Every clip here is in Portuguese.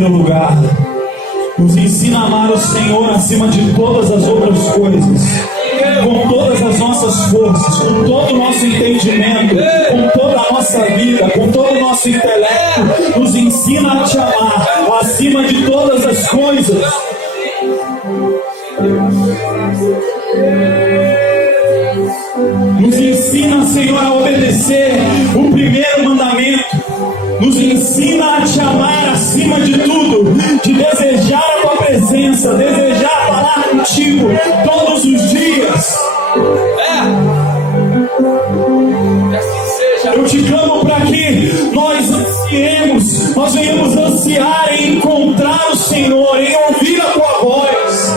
primeiro lugar. Nos ensina a amar o Senhor acima de todas as outras coisas, com todas as nossas forças, com todo o nosso entendimento, com toda a nossa vida, com todo o nosso intelecto. Nos ensina a te amar acima de todas as coisas. Nos ensina, Senhor, a obedecer o primeiro mandamento. Nos ensina a te amar acima de tudo, de desejar a tua presença, desejar falar contigo todos os dias. Eu te clamo para que nós venhamos ansiar em encontrar o Senhor, em ouvir a tua voz.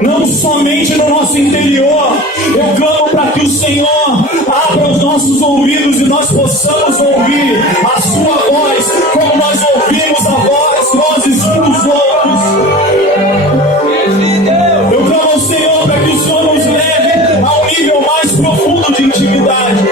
Não somente no nosso interior. Eu clamo para que o Senhor abra os nossos ouvidos e nós possamos ouvir a sua voz, como nós ouvimos a voz uns dos outros. Eu clamo ao Senhor para que o Senhor nos leve ao nível mais profundo de intimidade.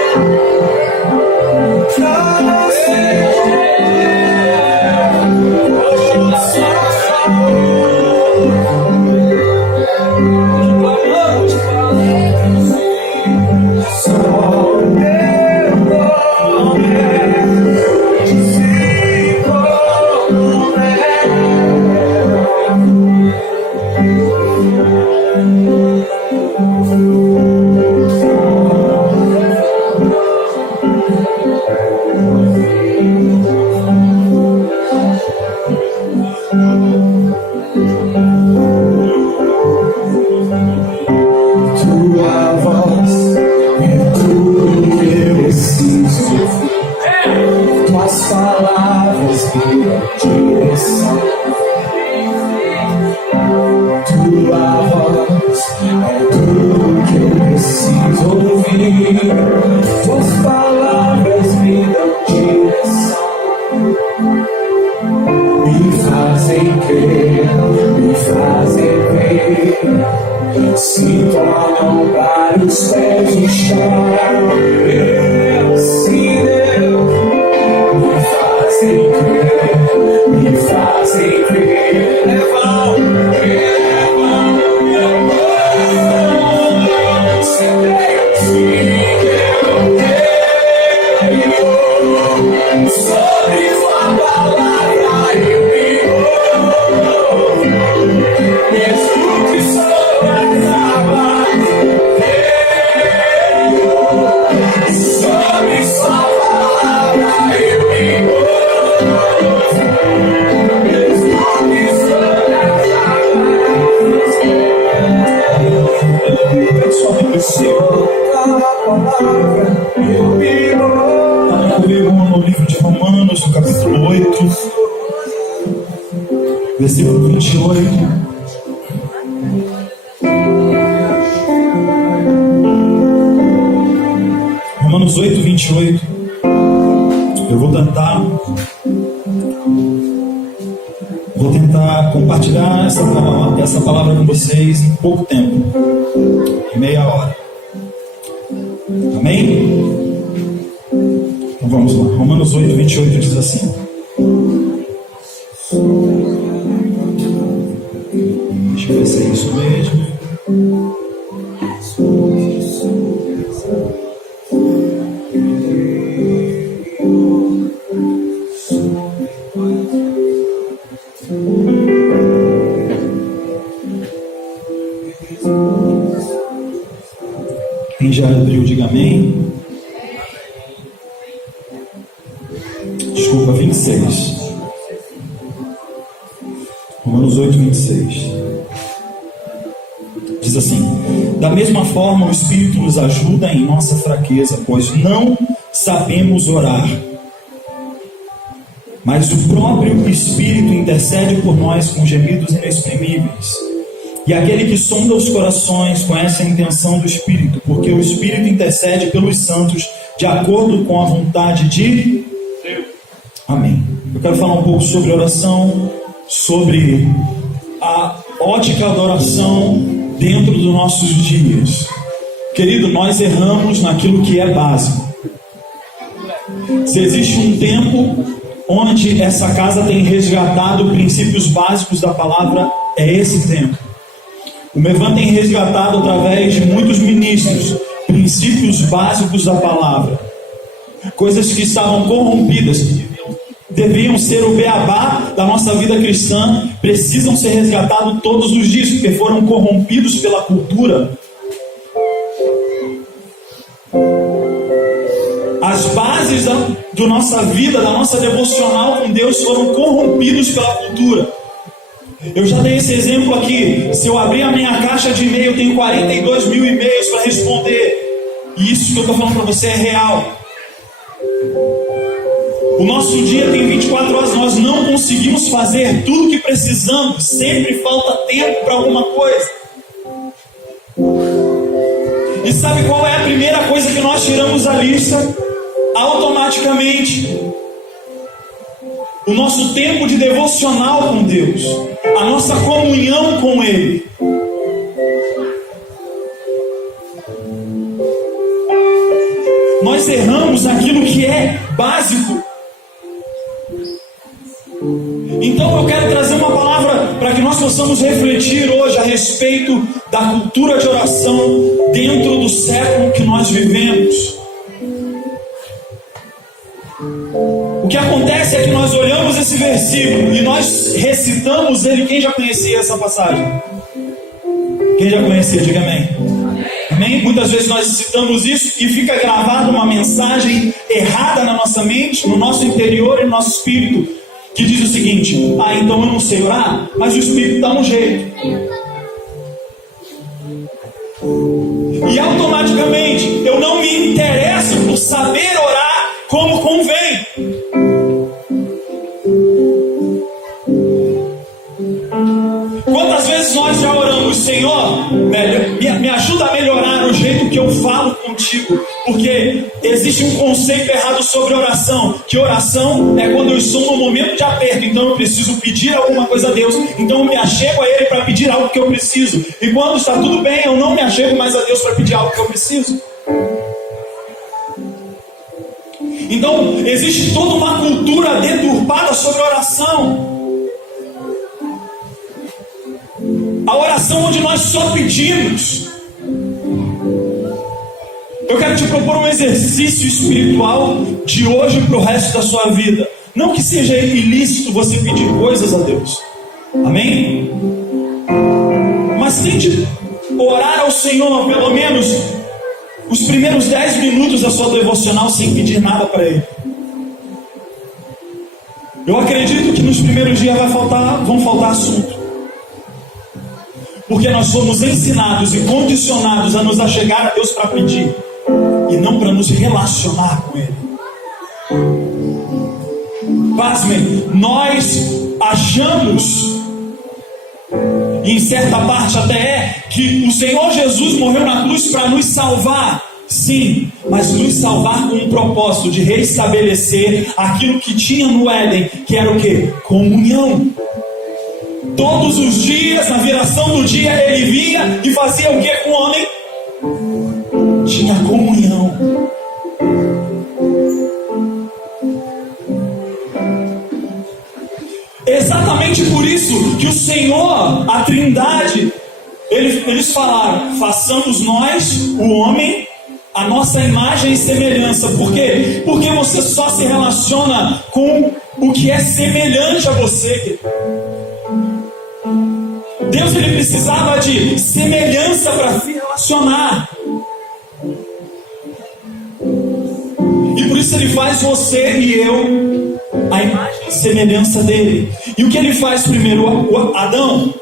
Versículo 28. Romanos 8, 28. Eu vou tentar compartilhar essa palavra com vocês em pouco tempo, em meia hora. Amém? Então vamos lá. Romanos 8, 28 diz assim. Deixa eu ver se é isso mesmo. Quem já abriu, diga amém. Desculpa, 26. Romanos 8, 26. Diz assim: da mesma forma o Espírito nos ajuda em nossa fraqueza, pois não sabemos orar, mas o próprio Espírito intercede por nós com gemidos inexprimíveis. E aquele que sonda os corações conhece a intenção do Espírito, porque o Espírito intercede pelos santos de acordo com a vontade de Deus. Amém. Eu quero falar um pouco sobre oração, sobre a ótica da oração dentro dos nossos dias. Querido, nós erramos naquilo que é básico. Se existe um tempo onde essa casa tem resgatado princípios básicos da palavra, é esse tempo. O Mevan tem resgatado através de muitos ministros princípios básicos da palavra, coisas que estavam corrompidas, que deviam ser o beabá da nossa vida cristã, precisam ser resgatados todos os dias, porque foram corrompidos pela cultura. As bases da nossa vida, da nossa devocional com Deus foram corrompidos pela cultura. Eu já dei esse exemplo aqui. Se eu abrir a minha caixa de e-mail, eu tenho 42 mil e-mails para responder. E isso que eu estou falando para você é real. O nosso dia tem 24 horas, nós não conseguimos fazer tudo o que precisamos. Sempre falta tempo para alguma coisa. E sabe qual é a primeira coisa que nós tiramos da lista? Automaticamente, o nosso tempo de devocional com Deus, a nossa comunhão com Ele. Nós erramos aquilo que é básico. Então eu quero trazer uma palavra para que nós possamos refletir hoje a respeito da cultura de oração dentro do século que nós vivemos. O que acontece é que nós olhamos esse versículo e nós recitamos ele. Quem já conhecia essa passagem? Quem já conhecia, diga amém. Amém? Muitas vezes nós citamos isso e fica gravada uma mensagem errada na nossa mente, no nosso interior e no nosso espírito, que diz o seguinte: então eu não sei orar, mas o Espírito dá um jeito. E automaticamente eu não me interesso por saber orar como convém. Quantas vezes nós já oramos: Senhor, me ajuda a melhorar o jeito que eu falo contigo, porque existe um conceito errado sobre oração, que oração é quando eu estou num momento de aperto, então eu preciso pedir alguma coisa a Deus, então eu me achego a Ele para pedir algo que eu preciso, e quando está tudo bem, eu não me achego mais a Deus para pedir algo que eu preciso. Então existe toda uma cultura deturpada sobre oração. A oração onde nós só pedimos. Eu quero te propor um exercício espiritual de hoje para o resto da sua vida. Não que seja ilícito você pedir coisas a Deus. Amém? Mas tente orar ao Senhor pelo menos os primeiros 10 minutos da sua devocional sem pedir nada para Ele. Eu acredito que nos primeiros dias vão faltar assunto. Porque nós somos ensinados e condicionados a nos achegar a Deus para pedir e não para nos relacionar com Ele. Pasmem, nós achamos, em certa parte até que o Senhor Jesus morreu na cruz para nos salvar. Sim, mas nos salvar com um propósito de reestabelecer aquilo que tinha no Éden, que era o quê? Comunhão. Todos os dias, na viração do dia, ele vinha e fazia o que com o homem? Tinha comunhão. Exatamente por isso que o Senhor, a Trindade, eles falaram: façamos nós, o homem, a nossa imagem e semelhança. Por quê? Porque você só se relaciona com o que é semelhante a você. Deus, ele precisava de semelhança para se relacionar. E por isso ele faz você e eu a imagem e semelhança dele. E o que ele faz primeiro? Adão,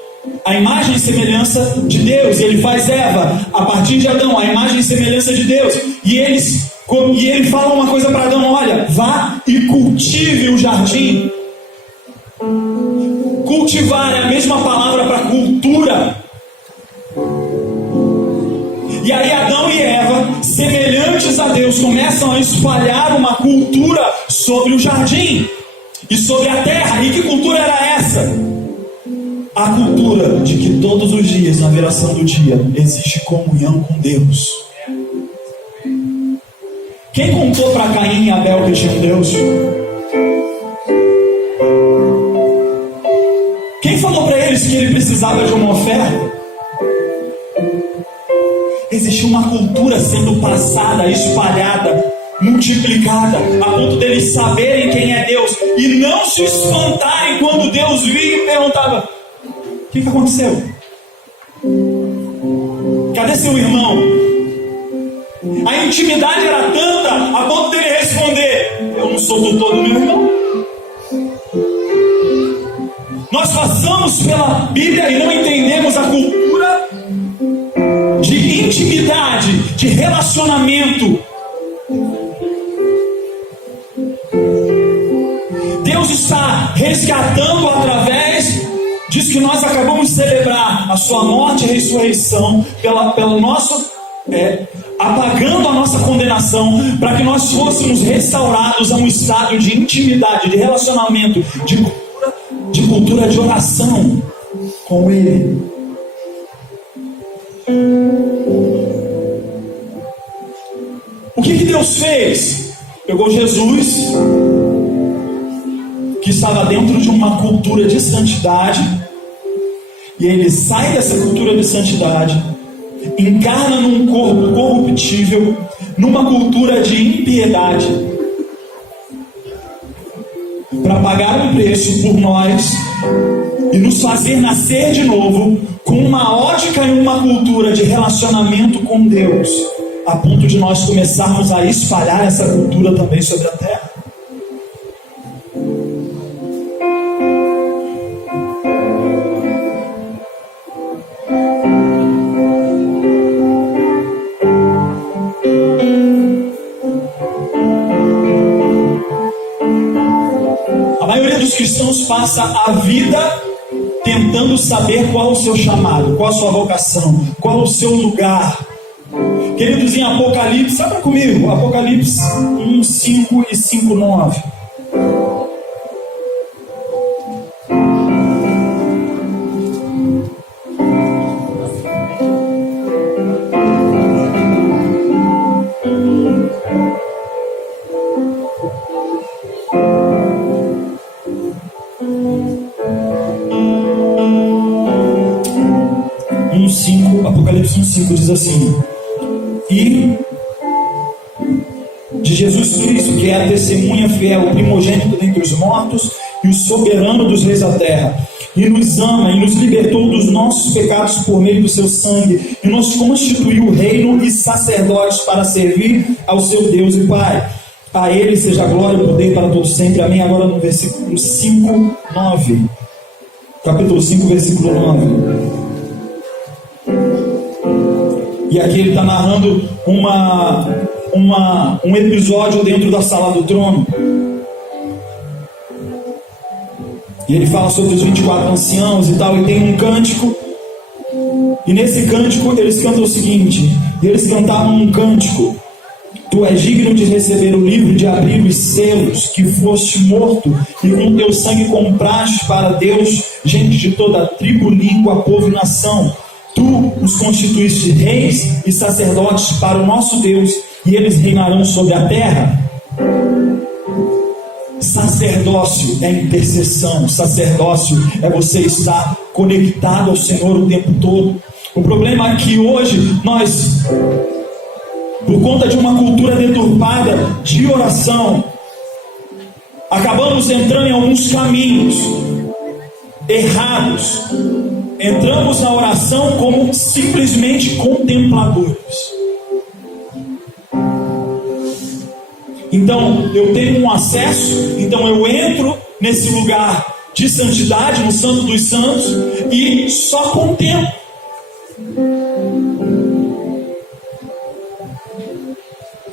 a imagem e semelhança de Deus. E ele faz Eva, a partir de Adão, a imagem e semelhança de Deus. E ele fala uma coisa para Adão: olha, vá e cultive o jardim. Cultivar é a mesma palavra para cultura. E aí Adão e Eva, semelhantes a Deus, começam a espalhar uma cultura sobre o jardim e sobre a terra. E que cultura era essa? A cultura de que todos os dias, na viração do dia, existe comunhão com Deus. Quem contou para Caim e Abel que tinha um Deus? Quem falou para eles que ele precisava de uma oferta? Existe uma cultura sendo passada, espalhada, multiplicada, a ponto deles saberem quem é Deus e não se espantarem quando Deus vinha e perguntava: o que aconteceu? Cadê seu irmão? A intimidade era tanta a ponto dele responder: eu não sou tutor do meu irmão. Nós passamos pela Bíblia e não entendemos a cultura de intimidade, de relacionamento. Deus está resgatando através disso que nós acabamos de celebrar, a sua morte e ressurreição, pelo nosso apagando a nossa condenação, para que nós fôssemos restaurados a um estado de intimidade, de relacionamento, de cultura de oração com Ele. O que Deus fez? Pegou Jesus, que estava dentro de uma cultura de santidade, e ele sai dessa cultura de santidade, encarna num corpo corruptível, numa cultura de impiedade, para pagar um preço por nós e nos fazer nascer de novo com uma ótica e uma cultura de relacionamento com Deus, a ponto de nós começarmos a espalhar essa cultura também sobre a terra. Cristãos passa a vida tentando saber qual o seu chamado, qual a sua vocação, qual o seu lugar. Queridos, em Apocalipse, abra comigo, Apocalipse 1:5 e 5:9. Apocalipse 1:5 diz assim: e de Jesus Cristo, que é a testemunha fiel, o primogênito dentre os mortos e o soberano dos reis da terra, e nos ama e nos libertou dos nossos pecados por meio do seu sangue, e nos constituiu reino e sacerdotes para servir ao seu Deus e Pai. A Ele seja a glória e o poder para todos sempre. Amém. Agora no versículo 5:9, capítulo 5, versículo 9. E aqui ele está narrando um episódio dentro da sala do trono. E ele fala sobre os 24 anciãos e tal, e tem um cântico. E nesse cântico eles cantam o seguinte, e eles cantavam um cântico: tu és digno de receber o livro, de abrir os selos, que foste morto, e com teu sangue compraste para Deus gente de toda tribo, língua, povo e nação. Tu os constituíste reis e sacerdotes para o nosso Deus, e eles reinarão sobre a terra. Sacerdócio é intercessão, sacerdócio é você estar conectado ao Senhor o tempo todo. O problema é que hoje nós, por conta de uma cultura deturpada de oração, acabamos entrando em alguns caminhos errados. Entramos na oração como simplesmente contempladores. Então eu tenho um acesso, então eu entro nesse lugar de santidade, no Santo dos Santos, e só contemplo.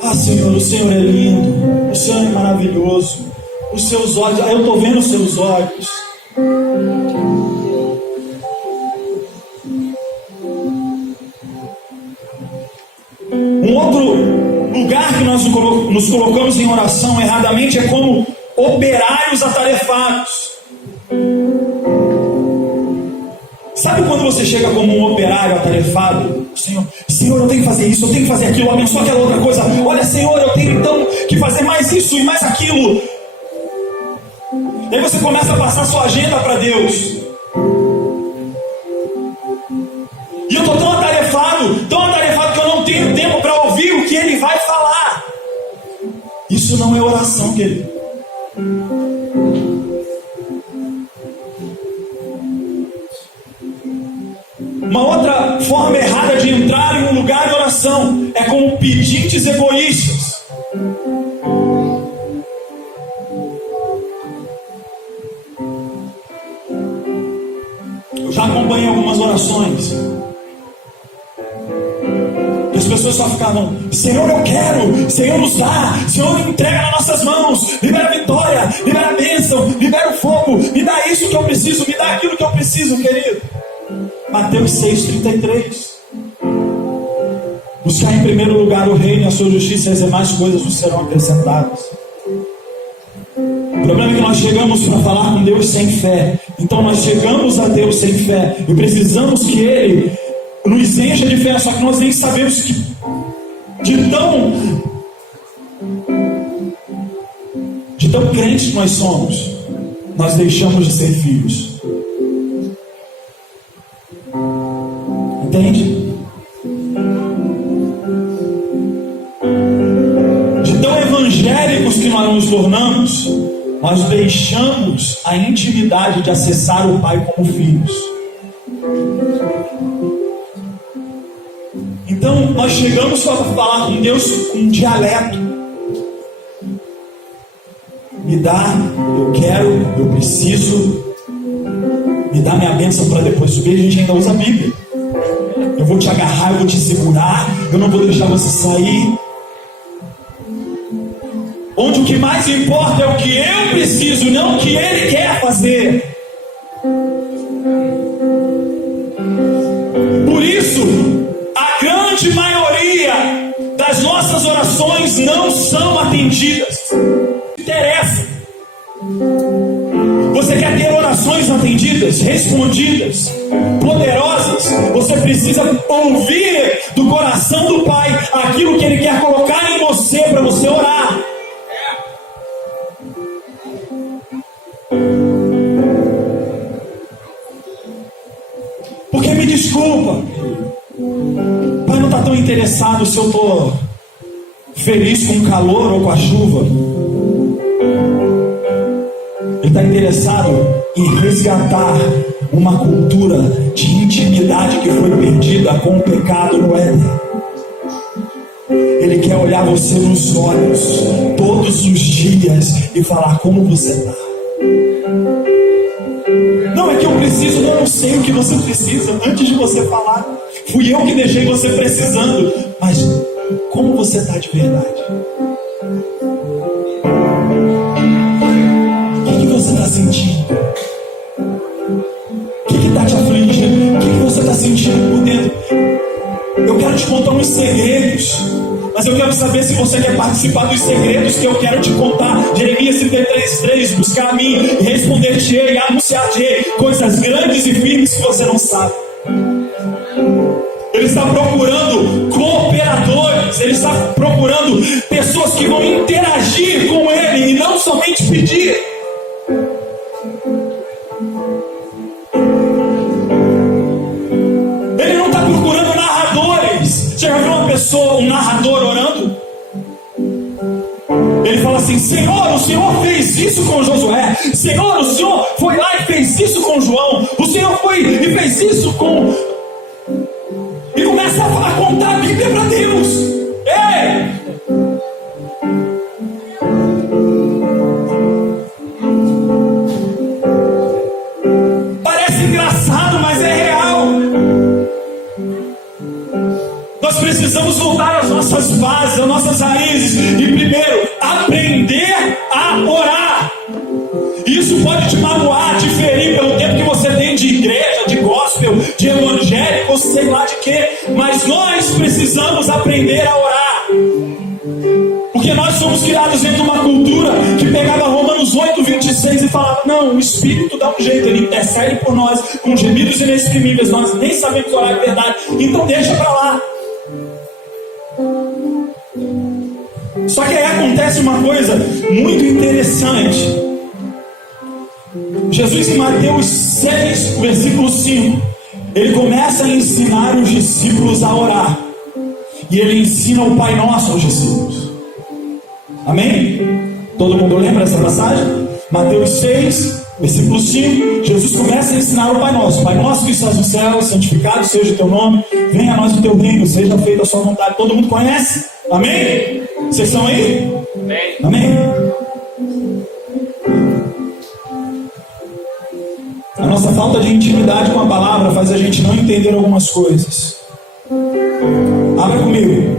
Ah, Senhor, o Senhor é lindo, o Senhor é maravilhoso, os seus olhos, eu estou vendo os seus olhos. Um outro lugar que nós nos colocamos em oração erradamente é como operários atarefados. Sabe quando você chega como um operário atarefado? Senhor. Senhor, eu tenho que fazer isso, eu tenho que fazer aquilo, abençoa aquela outra coisa. Olha, Senhor, eu tenho então que fazer mais isso e mais aquilo. E aí você começa a passar sua agenda para Deus. E eu estou tão atarefado que eu não tenho tempo para ouvir o que Ele vai falar. Isso não é oração, querido. Uma outra forma errada de entrar em um lugar de oração é como pedintes egoístas. Eu já acompanhei algumas orações. E as pessoas só ficavam: Senhor, eu quero, Senhor, nos dá, Senhor, entrega nas nossas mãos, libera a vitória, libera a bênção, libera o fogo, me dá isso que eu preciso, me dá aquilo que eu preciso, querido. Mateus 6,33. Buscar em primeiro lugar o reino e a sua justiça, e as demais coisas nos serão acrescentadas. O problema é que nós chegamos para falar com Deus sem fé. Então nós chegamos a Deus sem fé e precisamos que Ele nos encha de fé, só que nós nem sabemos que de tão crentes que nós somos, nós deixamos de ser filhos. Entende? De tão evangélicos que nós nos tornamos, nós deixamos a intimidade de acessar o Pai como filhos. Então nós chegamos para falar com Deus com um dialeto. Me dá, eu quero, eu preciso. Me dá minha bênção para depois subir. A gente ainda usa a Bíblia. Eu vou te agarrar, eu vou te segurar, eu não vou deixar você sair. Onde o que mais importa é o que eu preciso, não o que Ele quer fazer. Por isso, a grande maioria das nossas orações não são atendidas. Não interessa. Você quer ter orações atendidas, respondidas, poderosas? Você precisa ouvir do coração do Pai aquilo que Ele quer colocar em você para você orar. Porque me desculpa, o Pai não está tão interessado se eu estou feliz com o calor ou com a chuva. Ele está interessado em resgatar uma cultura de intimidade que foi perdida com o pecado no Éden. Ele quer olhar você nos olhos todos os dias e falar: como você está? Não é que eu preciso, eu não sei o que você precisa. Antes de você falar, fui eu que deixei você precisando. Mas como você está de verdade? O que você está sentindo? O que está te afligindo? O que você está sentindo por dentro? Eu quero te contar uns segredos, mas eu quero saber se você quer participar dos segredos que eu quero te contar. Jeremias 33:3: buscar a mim e responder-te-ei e anunciar-te-ei coisas grandes e firmes que você não sabe. Ele está procurando cooperadores, Ele está procurando pessoas que vão interagir com Ele e não somente pedir. Ele não está procurando narradores. Você já viu uma pessoa, um narrador orando? Ele fala assim: Senhor, o Senhor fez isso com Josué. Senhor, o Senhor foi lá e fez isso com João. O Senhor foi e fez isso com... E começa a contar a Bíblia para Deus. Ei! Parece engraçado, mas é real. Nós precisamos voltar às nossas bases, às nossas raízes. E primeiro, aprender a orar. Isso pode te magoar, te ferir pelo tempo que você tem de igreja, de gospel, de evangélico, ou sei lá de quê. Mas nós precisamos aprender a orar. Porque nós somos criados dentro de uma cultura que pegava Romanos 8:26 e falava: não o Espírito dá um jeito, ele intercede por nós com gemidos inexprimíveis, nós nem sabemos orar de verdade, então deixa para lá. Só que aí acontece uma coisa muito interessante. Jesus, em Mateus 6, versículo 5, ele começa a ensinar os discípulos a orar. E ele ensina o Pai Nosso aos discípulos. Amém? Todo mundo lembra dessa passagem? Mateus 6, versículo 5. Jesus começa a ensinar o Pai Nosso. Pai Nosso que estás no céu, santificado seja o teu nome. Venha a nós o teu reino, seja feita a sua vontade. Todo mundo conhece? Amém? Vocês estão aí? Amém. Amém? A nossa falta de intimidade com a palavra faz a gente não entender algumas coisas. Abra comigo.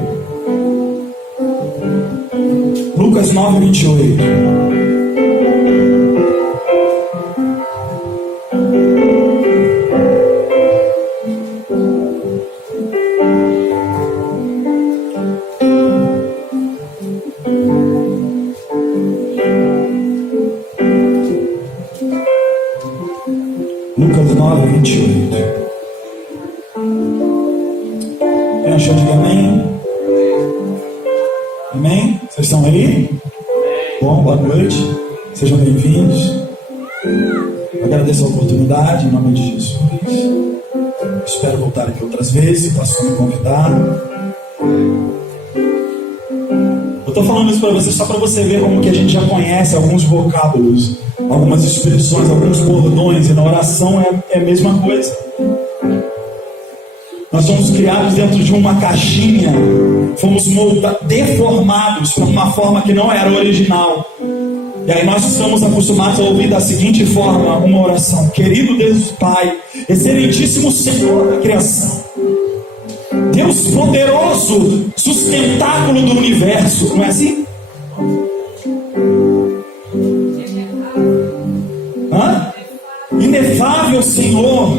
Lucas 9, 28. Lucas 9, 28. Quem achou de amém? Amém? Vocês estão aí? Bom, boa noite. Sejam bem-vindos. Agradeço a oportunidade em nome de Jesus. Espero voltar aqui outras vezes, se passou me convidar. Eu estou falando isso para você só para você ver como que a gente já conhece alguns vocábulos, algumas expressões, alguns bordões, e na oração é a mesma coisa. Nós somos criados dentro de uma caixinha, fomos deformados para uma forma que não era original. E aí nós estamos acostumados a ouvir da seguinte forma uma oração: querido Deus Pai, excelentíssimo Senhor da criação, Deus poderoso, sustentáculo do universo. Não é assim? Inefável Senhor,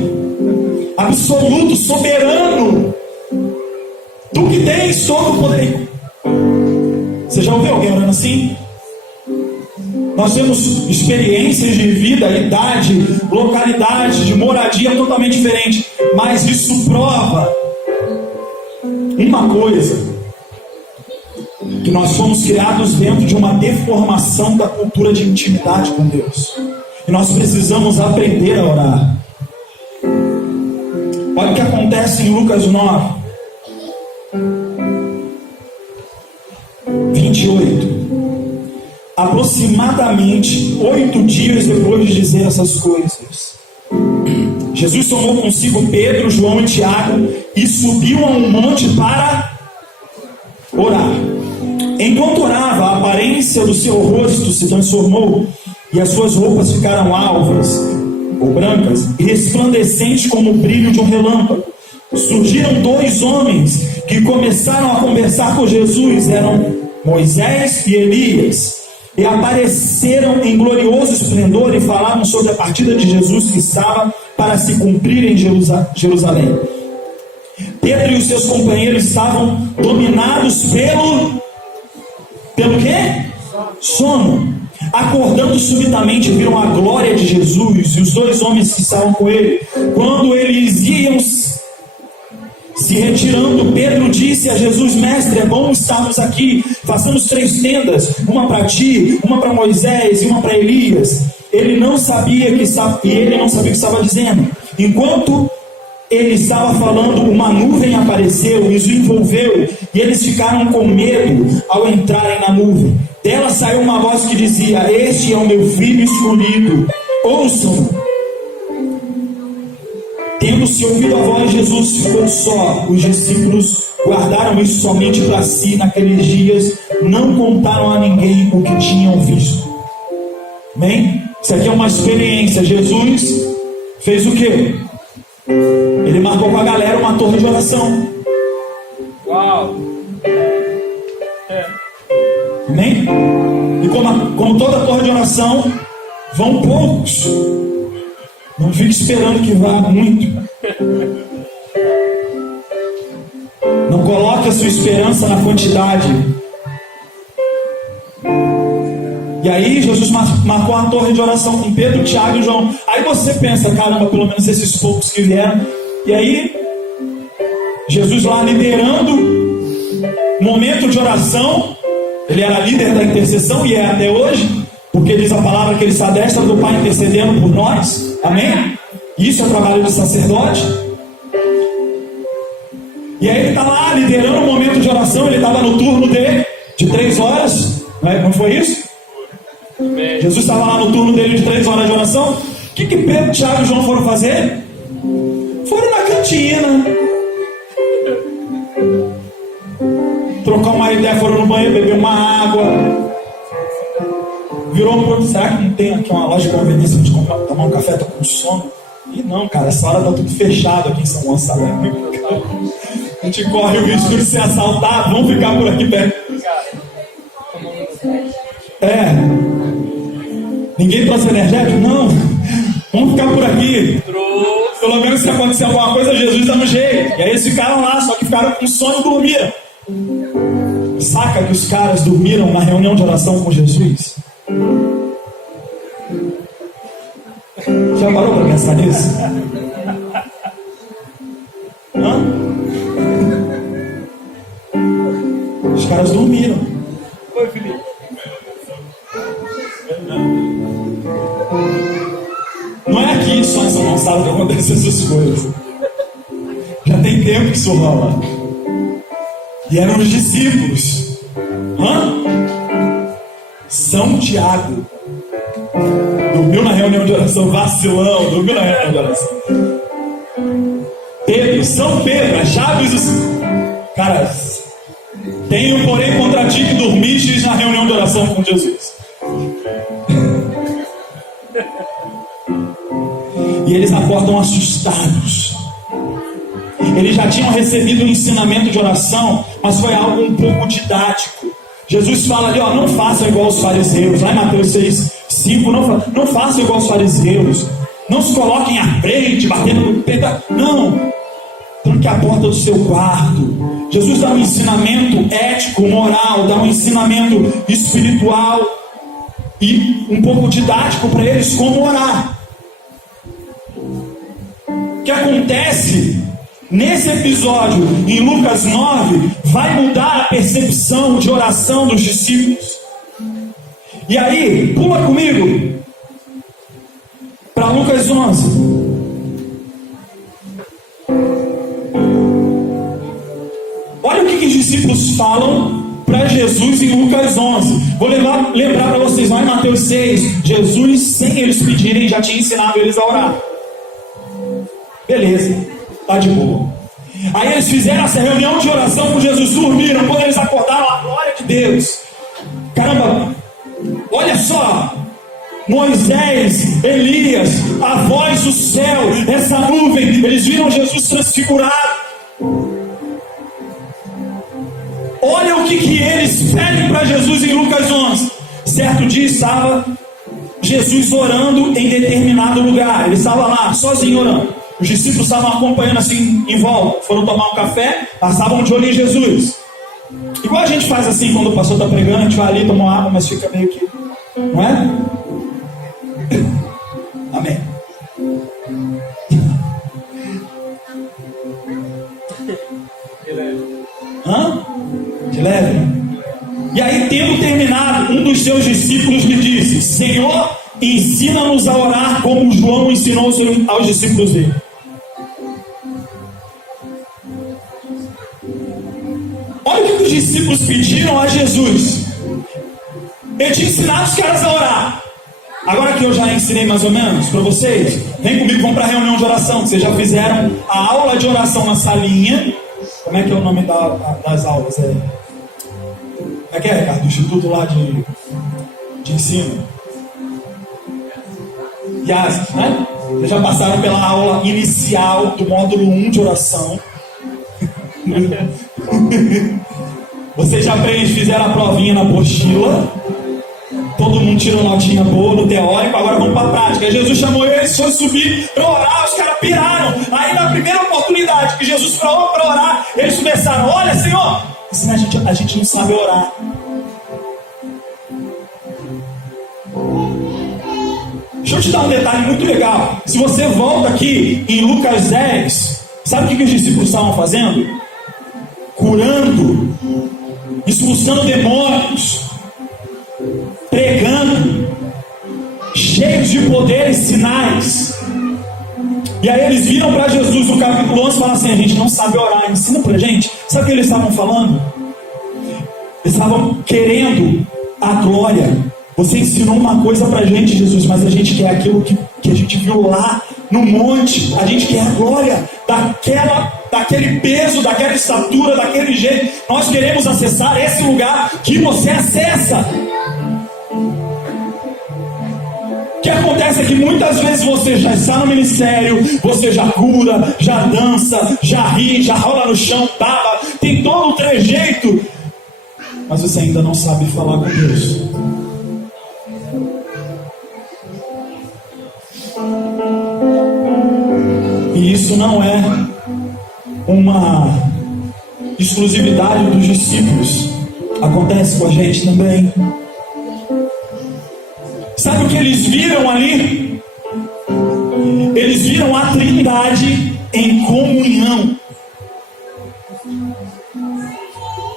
absoluto, soberano, tu que tens todo o poder. Você já ouviu alguém orando assim? Nós temos experiências de vida, idade, localidade, de moradia totalmente diferente, mas isso prova uma coisa: que nós fomos criados dentro de uma deformação da cultura de intimidade com Deus. E nós precisamos aprender a orar. Olha o que acontece em Lucas 9, 28. Aproximadamente 8 dias depois de dizer essas coisas, Jesus tomou consigo Pedro, João e Tiago e subiu a um monte para orar. Enquanto orava, a aparência do seu rosto se transformou e as suas roupas ficaram alvas ou brancas e resplandecentes como o brilho de um relâmpago. Surgiram 2 homens que começaram a conversar com Jesus, eram Moisés e Elias, e apareceram em glorioso esplendor e falaram sobre a partida de Jesus que estava para se cumprir em Jerusalém. Pedro e os seus companheiros estavam dominados pelo quê? Sono. Acordando subitamente, viram a glória de Jesus e os 2 homens que estavam com ele. Quando eles iam se retirando, Pedro disse a Jesus: Mestre, é bom estarmos aqui. Façamos 3 tendas, uma para ti, uma para Moisés e uma para Elias. Ele não sabia o que estava dizendo. Enquanto ele estava falando, uma nuvem apareceu e os envolveu, e eles ficaram com medo ao entrarem na nuvem. Dela saiu uma voz que dizia: Este é o meu filho escolhido, ouçam-no. Tendo-se ouvido a voz, Jesus ficou só. Os discípulos guardaram isso somente para si. Naqueles dias não contaram a ninguém o que tinham visto. Amém? Isso aqui é uma experiência. Jesus fez o quê? Ele marcou com a galera uma torre de oração. Uau! Amém? E como toda torre de oração, vão poucos. Não fique esperando que vá muito. Não coloque a sua esperança na quantidade. E aí Jesus marcou a torre de oração com Pedro, Tiago e João. Aí você pensa, caramba, pelo menos esses poucos que vieram. E aí Jesus lá liderando momento de oração. Ele era líder da intercessão e é até hoje, porque diz a palavra que ele está à destra do Pai intercedendo por nós. Amém? Isso é trabalho do sacerdote. E aí ele está lá liderando o momento de oração. Ele estava no turno de 3 horas. Não foi isso? Amém. Jesus estava lá no turno dele de 3 horas de oração. O que Pedro, Tiago e João foram fazer? Foram na cantina, trocar uma ideia, foram no banheiro, beber uma água. Virou um pouco. Será que não tem aqui uma loja de conveniência de tomar um café? Tô com sono. E não, cara, essa hora tá tudo fechado aqui em São Gonçalo. A gente corre o risco de ser assaltado. Vamos ficar por aqui perto. Ninguém trouxe energético? Não. Vamos ficar por aqui. Pelo menos se acontecer alguma coisa, Jesus dá um jeito. E aí eles ficaram lá, só que ficaram com sono e dormiram. Saca que os caras dormiram na reunião de oração com Jesus? Já parou para pensar nisso? Os caras dormiram. Oi, Felipe. Não é aqui só em São Gonçalo que acontecem essas coisas. Já tem tempo que isso rola. E eram os discípulos. São Tiago dormiu na reunião de oração, vacilão, dormiu na reunião de oração. Pedro, São Pedro, as chaves dos... Cara, tenho porém contra ti que dormistes na reunião de oração com Jesus. E eles acordam assustados. Eles já tinham recebido um ensinamento de oração, mas foi algo um pouco didático. Jesus fala ali, não façam igual os fariseus. Lá em Mateus 6:5, não façam igual os fariseus. Não se coloquem à frente, batendo no peito. Não. Tranque a porta do seu quarto. Jesus dá um ensinamento ético, moral, dá um ensinamento espiritual e um pouco didático para eles como orar. O que acontece nesse episódio, em Lucas 9, vai mudar a percepção de oração dos discípulos. E aí, pula comigo para Lucas 11. Olha o que os discípulos falam para Jesus em Lucas 11. Vou lembrar para vocês, lá em Mateus 6, Jesus, sem eles pedirem, já tinha ensinado eles a orar. Beleza, tá de boa. Aí eles fizeram essa reunião de oração com Jesus, dormiram. Quando eles acordaram, a glória de Deus. Caramba, olha só, Moisés, Elias, a voz do céu, essa nuvem, eles viram Jesus transfigurado. Olha o que eles pedem para Jesus em Lucas 11. Certo dia estava Jesus orando em determinado lugar. Ele estava lá, sozinho orando. Os discípulos estavam acompanhando assim em volta. Foram tomar um café, passavam de olho em Jesus. Igual a gente faz assim quando o pastor está pregando, a gente vai ali, toma uma água, mas fica meio que... Não é? Amém. De leve. E aí, tendo terminado, um dos seus discípulos lhe disse: Senhor, ensina-nos a orar como João ensinou aos discípulos dele. Olha o que os discípulos pediram a Jesus. Ele tinha ensinado os caras a orar. Agora que eu já ensinei mais ou menos para vocês, vem comigo, vamos para a reunião de oração. Vocês já fizeram a aula de oração na salinha. Como é que é o nome das aulas aí? Como é que é, Ricardo? Do instituto lá de ensino. IASIS, né? Vocês já passaram pela aula inicial do módulo 1 de oração. Vocês já fizeram a provinha na apostila. Todo mundo tirou notinha boa no teórico. Agora vamos para a prática. Jesus chamou eles, foi subir para orar. Os caras piraram. Aí na primeira oportunidade que Jesus falou para orar, eles começaram: olha, Senhor, a gente não sabe orar. Deixa eu te dar um detalhe muito legal. Se você volta aqui em Lucas 10, sabe o que os discípulos estavam fazendo? Curando, expulsando demônios, pregando, cheios de poder e sinais. E aí eles viram para Jesus no capítulo 11 e falaram assim: a gente não sabe orar, ensina pra gente. Sabe o que eles estavam falando? Eles estavam querendo a glória. Você ensinou uma coisa pra gente, Jesus, mas a gente quer aquilo que a gente viu lá no monte. A gente quer a glória daquele peso, daquela estatura, daquele jeito. Nós queremos acessar esse lugar que você acessa. O que acontece é que muitas vezes você já está no ministério, você já cura, já dança, já ri, já rola no chão, baba, tem todo o trejeito, mas você ainda não sabe falar com Deus. E isso não é uma exclusividade dos discípulos, acontece com a gente também. Sabe o que eles viram ali? Eles viram a Trindade em comunhão.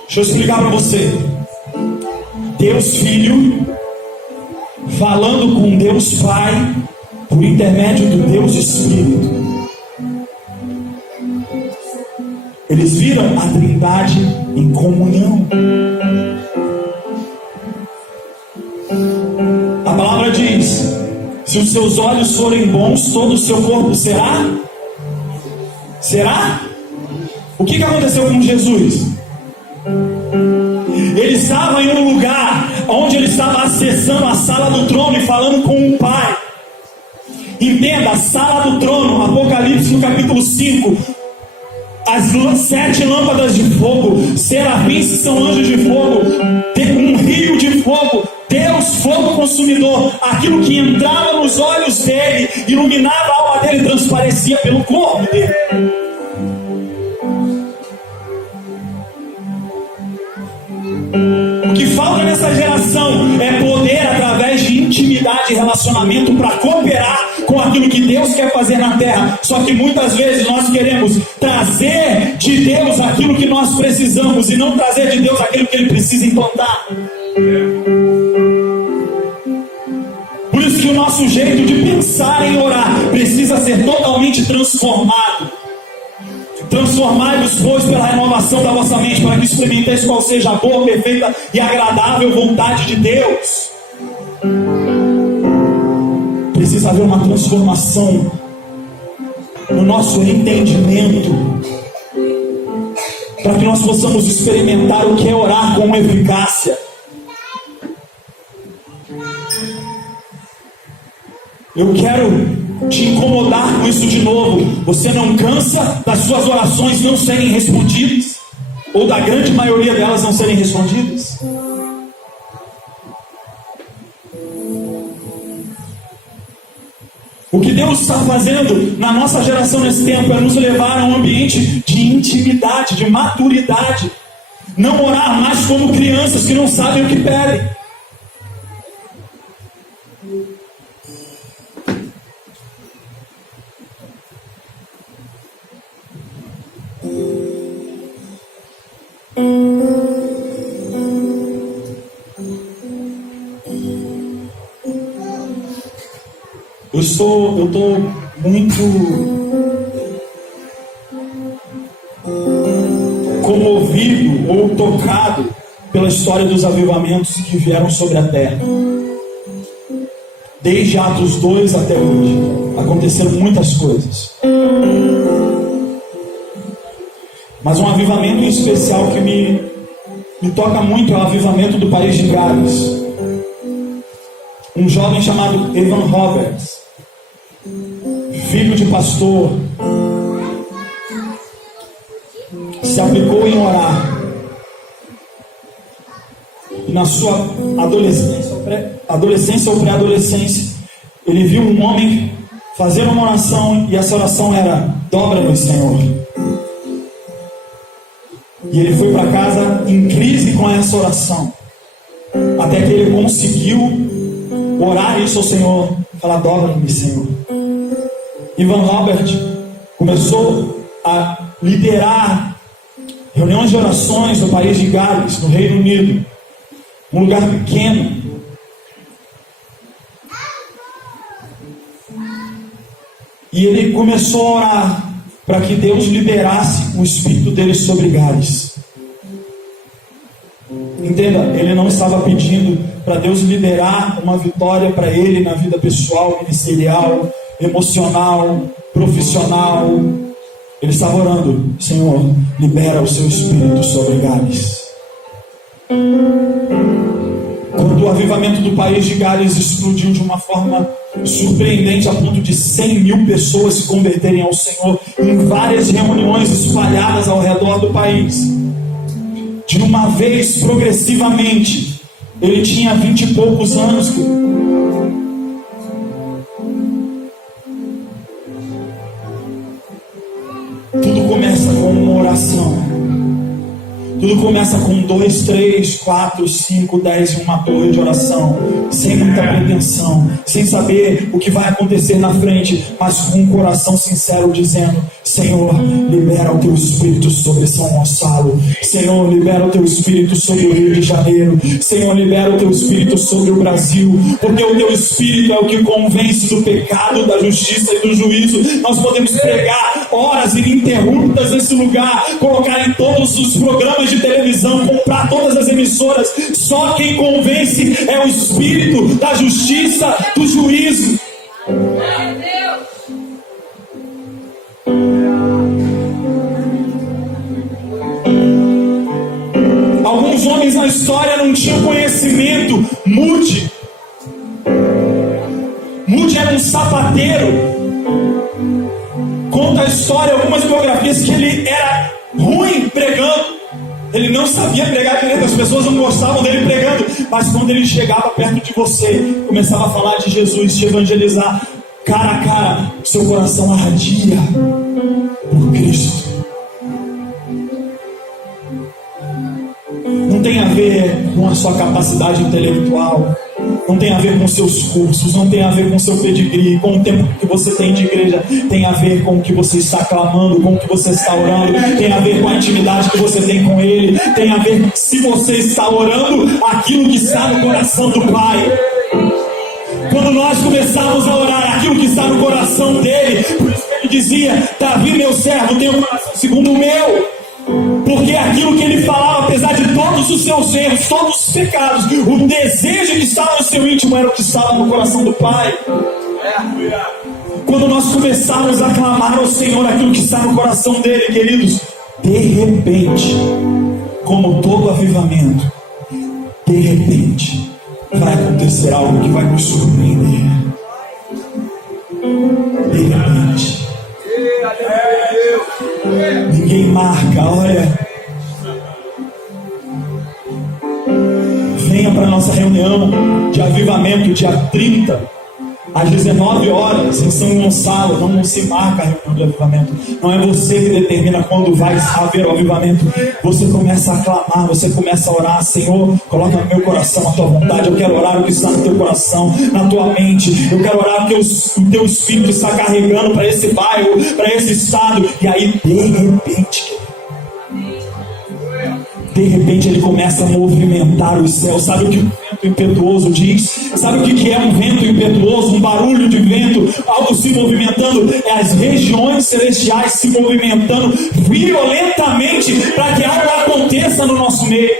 Deixa eu explicar para você. Deus Filho falando com Deus Pai por intermédio do Deus Espírito. Eles viram a Trindade em comunhão. A palavra diz: se os seus olhos forem bons, todo o seu corpo será? Será? O que aconteceu com Jesus? Ele estava em um lugar onde ele estava acessando a sala do trono e falando com o Pai. Entenda, a sala do trono, Apocalipse no capítulo 5. As 7 lâmpadas de fogo, serafins que são anjos de fogo, um rio de fogo, Deus, fogo consumidor. Aquilo que entrava nos olhos dele, iluminava a alma dele, transparecia pelo corpo dele. O que falta nessa geração é poder através de intimidade e relacionamento para cooperar com aquilo que Deus quer fazer na terra. Só que muitas vezes nós queremos trazer de Deus aquilo que nós precisamos e não trazer de Deus aquilo que Ele precisa implantar. Por isso que o nosso jeito de pensar em orar precisa ser totalmente transformado. Transformai-vos, pois, pela renovação da vossa mente, para que experimenteis qual seja a boa, perfeita e agradável vontade de Deus. Precisa haver uma transformação no nosso entendimento, para que nós possamos experimentar o que é orar com eficácia. Eu quero te incomodar com isso de novo. Você não cansa das suas orações não serem respondidas? Ou da grande maioria delas não serem respondidas? O que Deus está fazendo na nossa geração nesse tempo é nos levar a um ambiente de intimidade, de maturidade. Não orar mais como crianças que não sabem o que pedem. Eu estou muito comovido ou tocado pela história dos avivamentos que vieram sobre a terra. Desde Atos 2 até hoje, aconteceram muitas coisas. Mas um avivamento em especial que me toca muito é o avivamento do país de Gales. Um jovem chamado Evan Roberts, filho de pastor, se aplicou em orar. E na sua adolescência ou pré-adolescência, ele viu um homem fazer uma oração, e essa oração era: dobra-nos, Senhor. E ele foi para casa em crise com essa oração, até que ele conseguiu orar isso ao Senhor, falar: dobra-me, Senhor. Ivan Robert começou a liderar reuniões de orações no país de Gales, no Reino Unido, um lugar pequeno. E ele começou a orar para que Deus liberasse o Espírito dele sobre Gales. Entenda, ele não estava pedindo para Deus liberar uma vitória para ele na vida pessoal, ministerial, emocional, profissional. Ele estava orando: Senhor, libera o seu Espírito sobre Gales. Quando o avivamento do país de Gales explodiu de uma forma surpreendente, a ponto de 100.000 pessoas se converterem ao Senhor em várias reuniões espalhadas ao redor do país, de uma vez, progressivamente. Ele tinha 20 e poucos anos. Tudo começa com uma oração. Tudo começa com 2, 3, 4, 5, 10 em uma torre de oração, sem muita pretensão, sem saber o que vai acontecer na frente, mas com um coração sincero dizendo: Senhor, libera o teu Espírito sobre São Gonçalo. Senhor, libera o teu Espírito sobre o Rio de Janeiro. Senhor, libera o teu Espírito sobre o Brasil, porque o teu Espírito é o que convence do pecado, da justiça e do juízo. Nós podemos pregar horas ininterruptas nesse lugar, colocar em todos os programas de televisão, comprar todas as emissoras. Só quem convence é o Espírito da justiça, do juízo. Alguns homens na história não tinham conhecimento. Moody era um sapateiro. Conta a história, algumas biografias, que ele era ruim pregando. Ele não sabia pregar direito, as pessoas não gostavam dele pregando. Mas quando ele chegava perto de você, começava a falar de Jesus, te evangelizar, cara a cara, seu coração ardia por Cristo. Não tem a ver com a sua capacidade intelectual, não tem a ver com seus cursos, não tem a ver com seu pedigree, com o tempo que você tem de igreja. Tem a ver com o que você está clamando, com o que você está orando. Tem a ver com a intimidade que você tem com Ele. Tem a ver se você está orando aquilo que está no coração do Pai. Quando nós começamos a orar aquilo que está no coração dele, por isso que ele dizia: Davi, meu servo, tem um coração segundo o meu. Porque aquilo que ele falava, apesar de todos os seus erros, todos os pecados, o desejo que estava no seu íntimo era o que estava no coração do Pai. Quando nós começarmos a clamar ao Senhor aquilo que está no coração dele, queridos, de repente, como todo avivamento, de repente vai acontecer algo que vai nos surpreender. De repente. Ninguém marca, olha. Venha para a nossa reunião de avivamento, dia 30, às 19 horas, em São Gonçalo. Não se marca a reunião de avivamento. Não é você que determina quando vai haver o avivamento. Você começa a clamar, você começa a orar: Senhor, coloca no meu coração a tua vontade. Eu quero orar o que está no teu coração, na tua mente. Eu quero orar o que o teu Espírito está carregando para esse bairro, para esse estado. E aí, de repente ele começa a movimentar os céus. Sabe o que o vento impetuoso diz? Sabe o que é um vento impetuoso? Um barulho de vento, algo se movimentando. É as regiões celestiais se movimentando violentamente para que algo aconteça no nosso meio.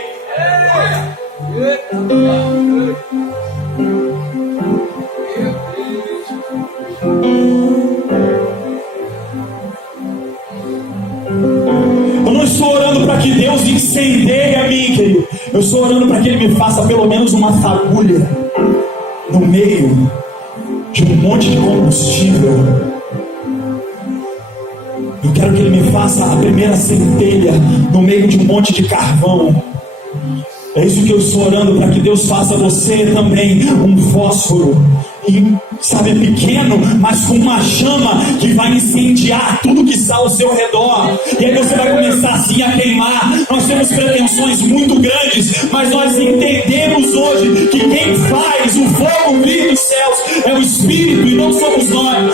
Eu estou orando para que Deus incendeie a mim, querido. Eu estou orando para que Ele me faça pelo menos uma fagulha no meio de um monte de combustível. Eu quero que Ele me faça a primeira centelha no meio de um monte de carvão. É isso que eu estou orando, para que Deus faça você também um fósforo sabe, pequeno, mas com uma chama que vai incendiar tudo que está ao seu redor. E aí você vai começar assim a queimar. Nós temos pretensões muito grandes, mas nós entendemos hoje que quem faz o fogo vir dos céus é o Espírito e não somos nós.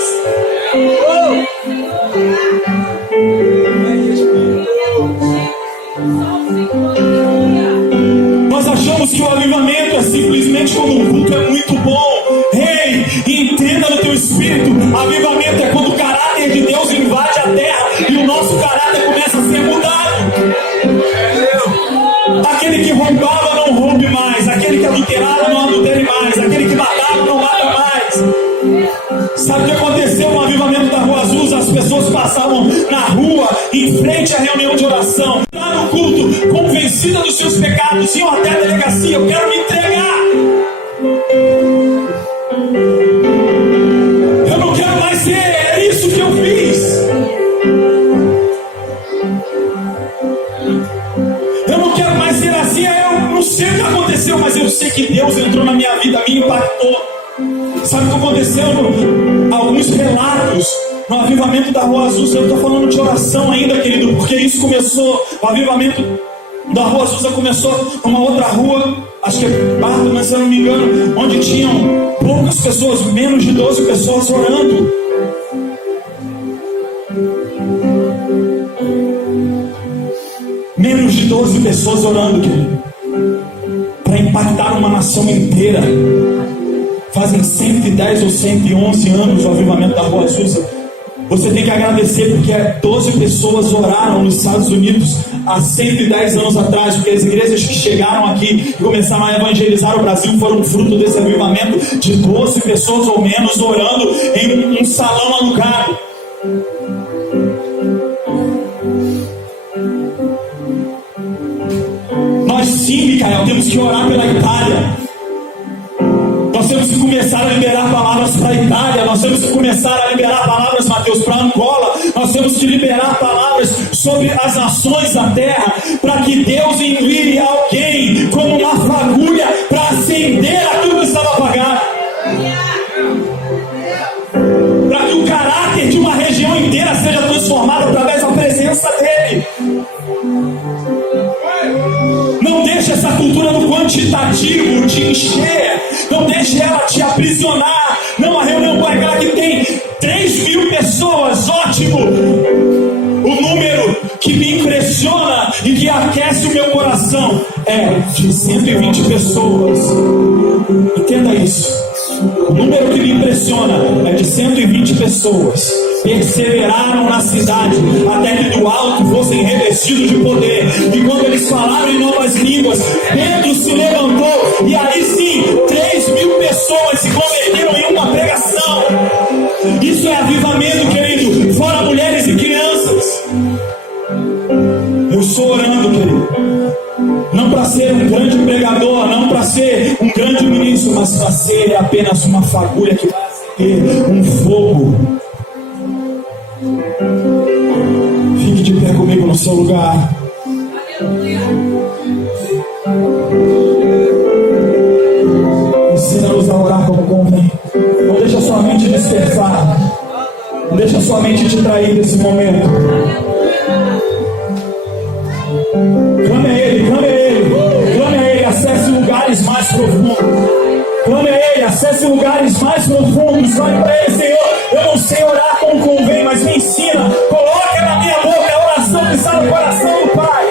Nós achamos que o avivamento é simplesmente como um culto é muito bom. Ei, entenda no teu espírito, avivamento é quando o caráter de Deus invade a terra e o nosso caráter começa a ser mudado. Aquele que roubava não roube mais, aquele que adulterava não adultere mais, aquele que matava não mata mais. Sabe o que aconteceu no avivamento da Rua Azul? As pessoas passavam na rua, em frente à reunião de oração, lá no culto, convencida dos seus pecados, iam até a delegacia: eu quero me entregar, eu não quero mais ser, é isso que eu fiz, eu não quero mais ser assim. Eu não sei o que aconteceu, mas eu sei que Deus entrou na minha vida, me impactou. Sabe o que aconteceu? Alguns relatos no avivamento da Rua Azul. Eu estou falando de oração ainda, querido, porque isso começou, o avivamento da Rua Azul começou numa outra rua, acho que é Bardo, mas se eu não me engano, onde tinham poucas pessoas, menos de 12 pessoas orando. Menos de 12 pessoas orando, querido, para impactar uma nação inteira. Fazem 110 ou 111 anos o avivamento da Rua Azul. Você tem que agradecer porque 12 pessoas oraram nos Estados Unidos há 110 anos atrás, porque as igrejas que chegaram aqui e começaram a evangelizar o Brasil foram fruto desse avivamento de 12 pessoas ou menos orando em um salão alugado. Nós sim, Micael, temos que orar pela Itália. Nós temos que começar a liberar palavras para a Itália. Nós temos que começar a liberar palavras, Mateus, para Angola. Nós temos que liberar palavras sobre as nações da terra, para que Deus envie alguém como uma fagulha para acender aquilo que estava apagado, para que o caráter de uma região inteira seja transformado através da presença dele. Não deixe essa cultura do quantitativo te encher. Não deixe ela te aprisionar. Não, a reunião é aquela que tem 3.000 pessoas, ótimo. O número que me impressiona e que aquece o meu coração é de 120 pessoas. Entenda isso. O número que me impressiona é de 120 pessoas. Perseveraram na cidade até que do alto fossem revestidos de poder. E quando eles falaram em novas línguas, Pedro se levantou e aí sim 3.000 pessoas se converteram em uma pregação. Isso é avivamento, querido. Fora mulheres e crianças. Eu estou orando, querido, não para ser um grande pregador, não para ser um grande ministro, mas para ser apenas uma fagulha que vai acender um fogo. Fique de pé comigo no seu lugar. Ensina-nos a orar como convém. Não deixa sua mente dispersar. Não deixa sua mente te trair nesse momento. Clame a Ele, clame a Ele. Clame a Ele, acesse lugares mais profundos. Clame a Ele, acesse lugares mais profundos. Clame para Ele: Senhor, eu não sei orar como convém, mas me ensina. Coloca na minha boca a oração que está no coração do Pai.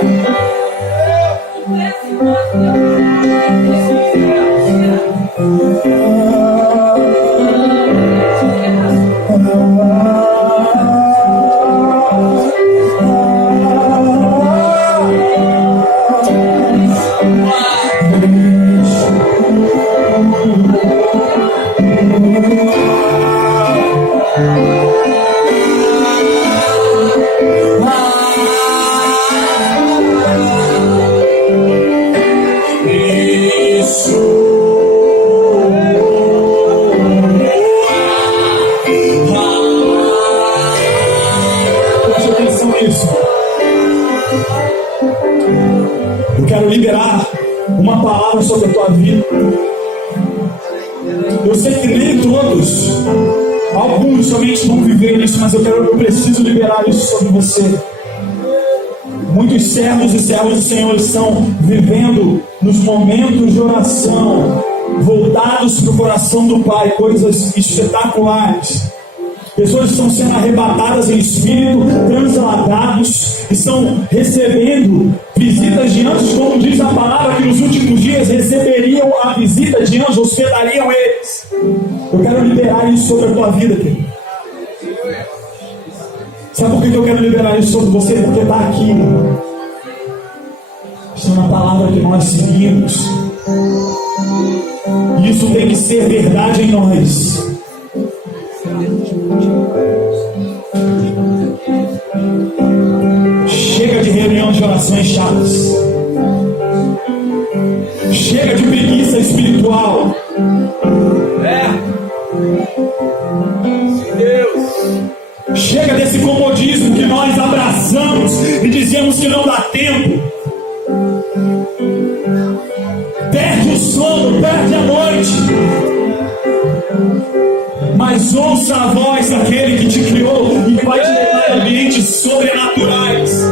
todos, alguns somente vão viver isso, mas eu preciso liberar isso sobre você. Muitos servos e servas do Senhor estão vivendo nos momentos de oração, voltados para o coração do Pai, coisas espetaculares. Pessoas estão sendo arrebatadas em espírito, transladados, estão recebendo visitas de anjos, como diz a palavra, que nos últimos dias receberiam a visita de anjos, hospedariam eles. Eu quero liberar isso sobre a tua vida, querido. Sabe por que eu quero liberar isso sobre você? Porque está aqui. Está na palavra que nós seguimos. Isso tem que ser verdade em nós. Chega de reunião de orações chatas. Chega de preguiça espiritual. Chega desse comodismo que nós abraçamos e dizemos que não dá tempo. Perde o sono, perde a noite. Mas ouça a voz daquele que te criou e que vai te levar em ambientes sobrenaturais.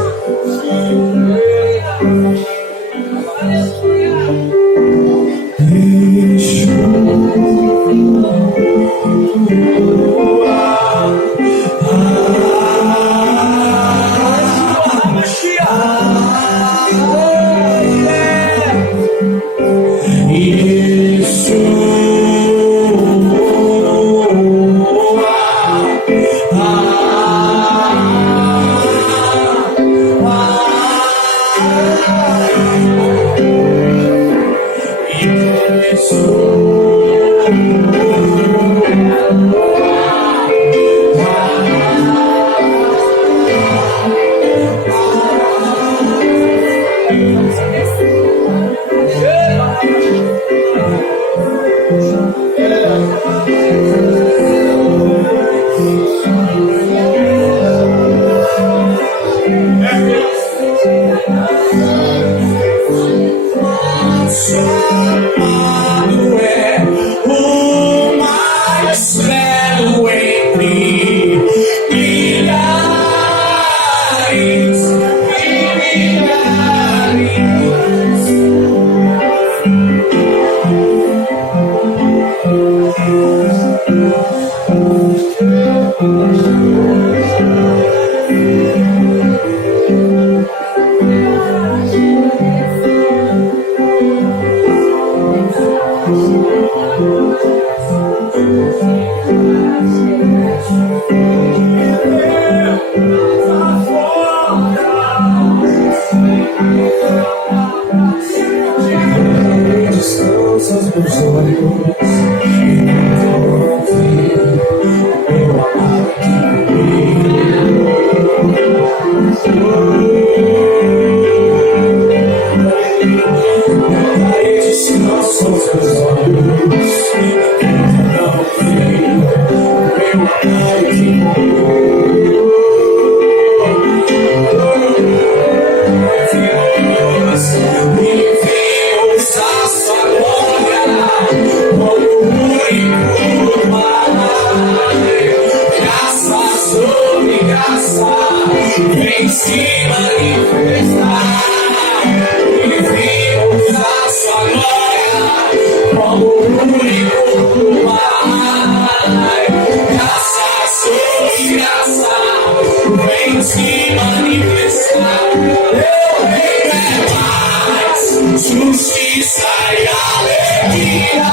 Justiça e alegria,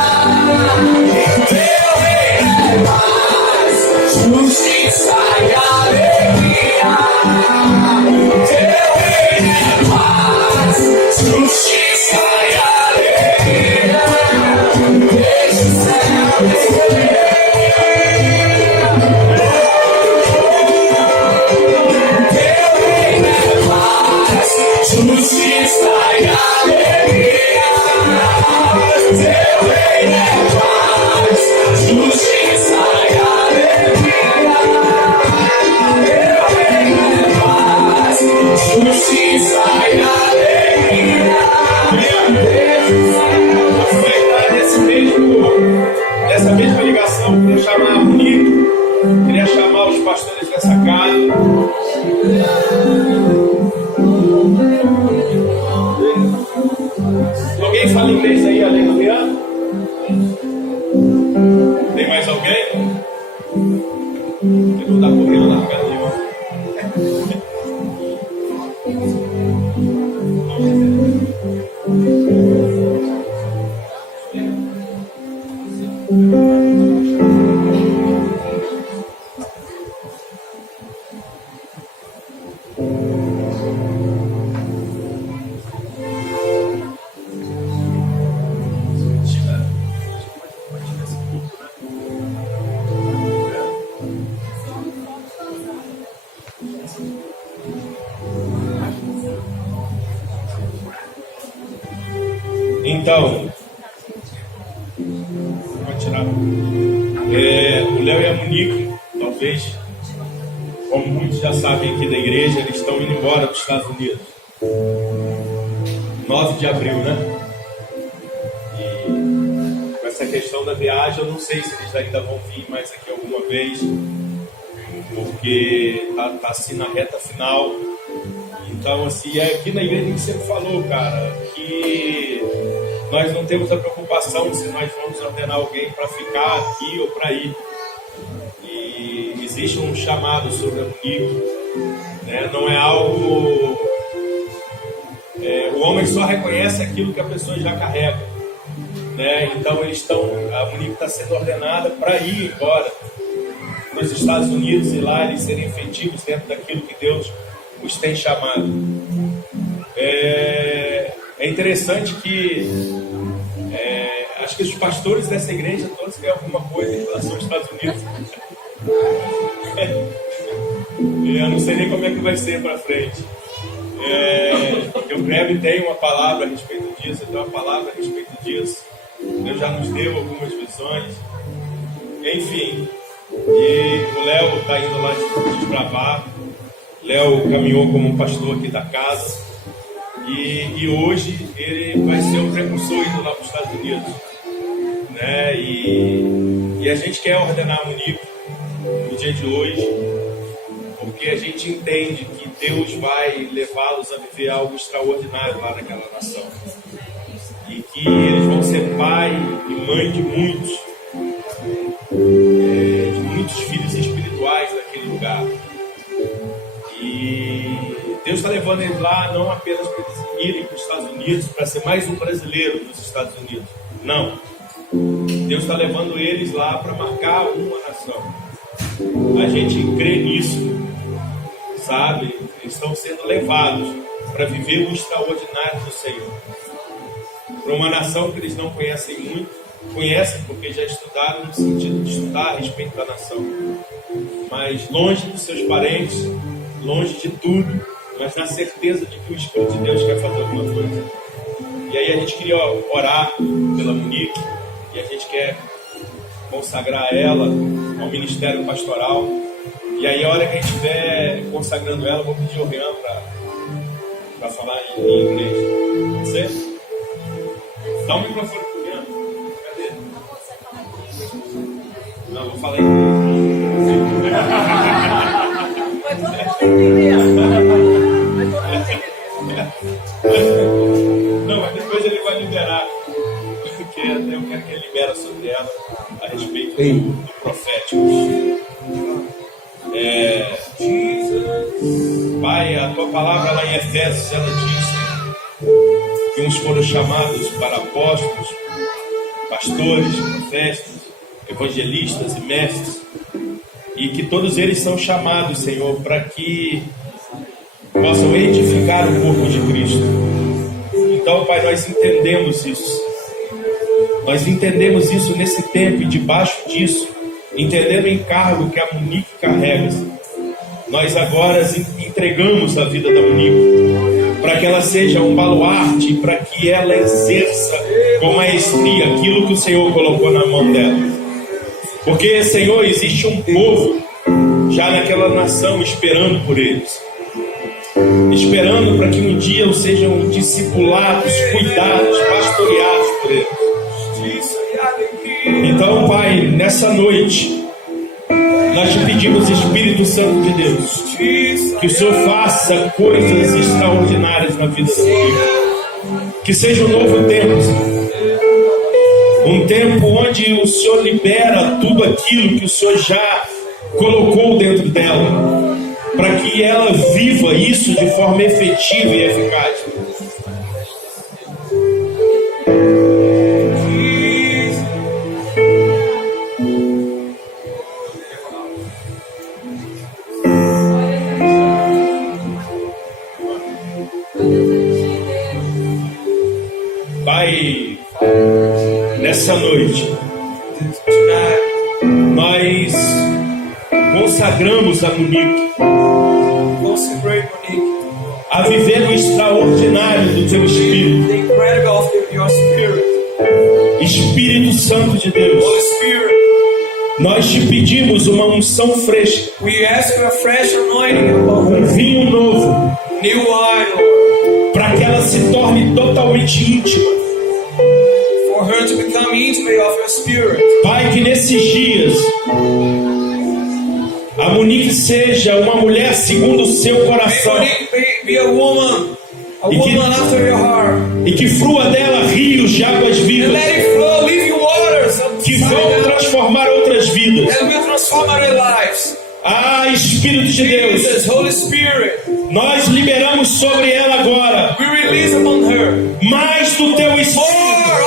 teu reino é paz. Então, vou tirar. O Léo e a Monique, talvez, como muitos já sabem aqui da igreja, eles estão indo embora para os Estados Unidos. 9 de abril, né? E com essa questão da viagem, eu não sei se eles ainda vão vir mais aqui alguma vez, porque tá assim na reta final. Então, assim, aqui na igreja a gente sempre falou, cara, que nós não temos a preocupação se nós vamos ordenar alguém para ficar aqui ou para ir. E existe um chamado sobre a Monique, né? Não é algo... o homem só reconhece aquilo que a pessoa já carrega, né? Então a Monique está sendo ordenada para ir embora para os Estados Unidos e lá eles serem efetivos dentro daquilo que Deus os tem chamado. É interessante que acho que os pastores dessa igreja todos têm alguma coisa em relação aos Estados Unidos. Eu não sei nem como é que vai ser para frente. O Greg tem uma palavra a respeito disso, eu tenho uma palavra a respeito disso. Deus já nos deu algumas visões. Enfim, e o Léo está indo lá desbravar. Léo caminhou como um pastor aqui da casa. E hoje ele vai ser um precursor indo lá para os Estados Unidos, né? E a gente quer ordenar a Monique no dia de hoje, porque a gente entende que Deus vai levá-los a viver algo extraordinário lá naquela nação. E que eles vão ser pai e mãe de muitos filhos espirituais daquele lugar. E Deus está levando eles lá não apenas para eles irem para os Estados Unidos, para ser mais um brasileiro dos Estados Unidos. Não. Deus está levando eles lá para marcar uma nação. A gente crê nisso, sabe? Eles estão sendo levados para viver o extraordinário do Senhor. Para uma nação que eles não conhecem muito, conhecem porque já estudaram no sentido de estudar a respeito da nação. Mas longe dos seus parentes, longe de tudo, mas na certeza de que o Espírito de Deus quer fazer alguma coisa. E aí a gente queria orar pela Monique, e a gente quer consagrar ela ao ministério pastoral. E aí a hora que a gente estiver consagrando ela, eu vou pedir ao Rian para falar em inglês. Pode ser? Dá um microfone pro Rian. Cadê? Não, vou falar em inglês. Vai todo mundo entender. Não, mas depois ele vai liberar. Porque eu quero que ele libere sobre ela a respeito do profético. Pai, a tua palavra lá em Efésios, ela diz que uns foram chamados para apóstolos, pastores, profetas, evangelistas e mestres, e que todos eles são chamados, Senhor, para que possam edificar o corpo de Cristo. Então, Pai, nós entendemos isso. Nós entendemos isso nesse tempo e debaixo disso, entendendo o encargo que a Monique carrega. Nós agora entregamos a vida da Monique para que ela seja um baluarte, para que ela exerça com maestria aquilo que o Senhor colocou na mão dela. Porque, Senhor, existe um povo já naquela nação esperando por eles, esperando para que um dia sejam discipulados, cuidados, pastoreados por eles. Então, Pai, nessa noite nós te pedimos, Espírito Santo de Deus, que o Senhor faça coisas extraordinárias na vida do Senhor. Que seja um novo tempo, um tempo onde o Senhor libera tudo aquilo que o Senhor já colocou dentro dela, para que ela viva isso de forma efetiva e eficaz. Pai, nessa noite nós consagramos a Monique a viver o extraordinário do teu Espírito, your Spirit. Espírito Santo de Deus, Holy Spirit, nós te pedimos uma unção fresca, we ask for a fresh anointing upon her. vinho novo, New wine, Lord, para que ela se torne totalmente íntima. for her to become intimate of your Spirit. Pai, que nesses dias a Monique seja uma mulher segundo o seu May coração Monique be a woman after your heart. e que flua dela rios de águas And vivas let it flow living waters que inside vão her transformar outras vidas. that will transform our lives. Ah, Espírito de Deus, Jesus, Holy Spirit, nós liberamos sobre ela agora we release upon her mais do teu more Espírito,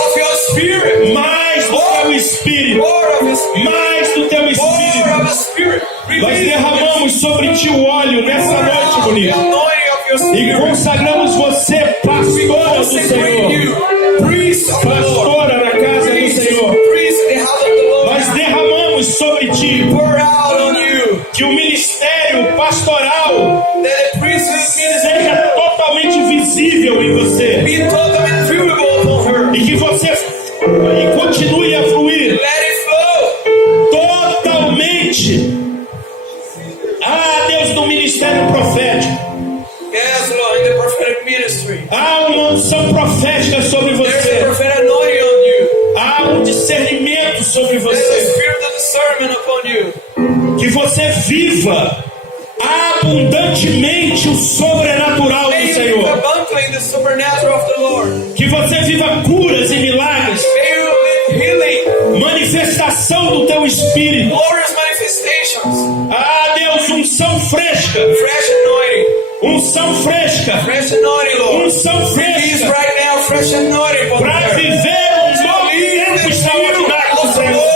of your Spirit, mais do teu Espírito, more of your Spirit, mais do teu more of Espírito. your Spirit. Nós Release derramamos sobre ti o óleo nessa noite, the Monique, anointing of your e Spirit. consagramos você pastora do Consecrate you, Senhor, priest of the Lord, pastora na casa do Senhor. priest in the house of the Lord. Nós derramamos sobre ti Pour out on you que o ministério pastoral that the priesthood ministry seja totalmente visível em você be totally viewable upon her. e que você continue a fluir Let it flow. totalmente. Ah, Deus, no ministério profético, Yes, Lord, in the prophetic ministry. há uma unção profética sobre There's a você, prophetic anointing on you. há um discernimento sobre There's a você, spirit of discernment upon you. que você viva abundantemente o sobrenatural May do you live Senhor, abundantly in the supernatural of the Lord. que você viva curas e milagres, May you live healing, manifestação do teu Espírito. glorious manifestations, Ah, Deus, unção fresca, fresh anointing, unção fresca, fresh anointing, Lord. unção Release fresca, right now, fresh anointing upon para her. viver um novo tempo extraordinário do Senhor.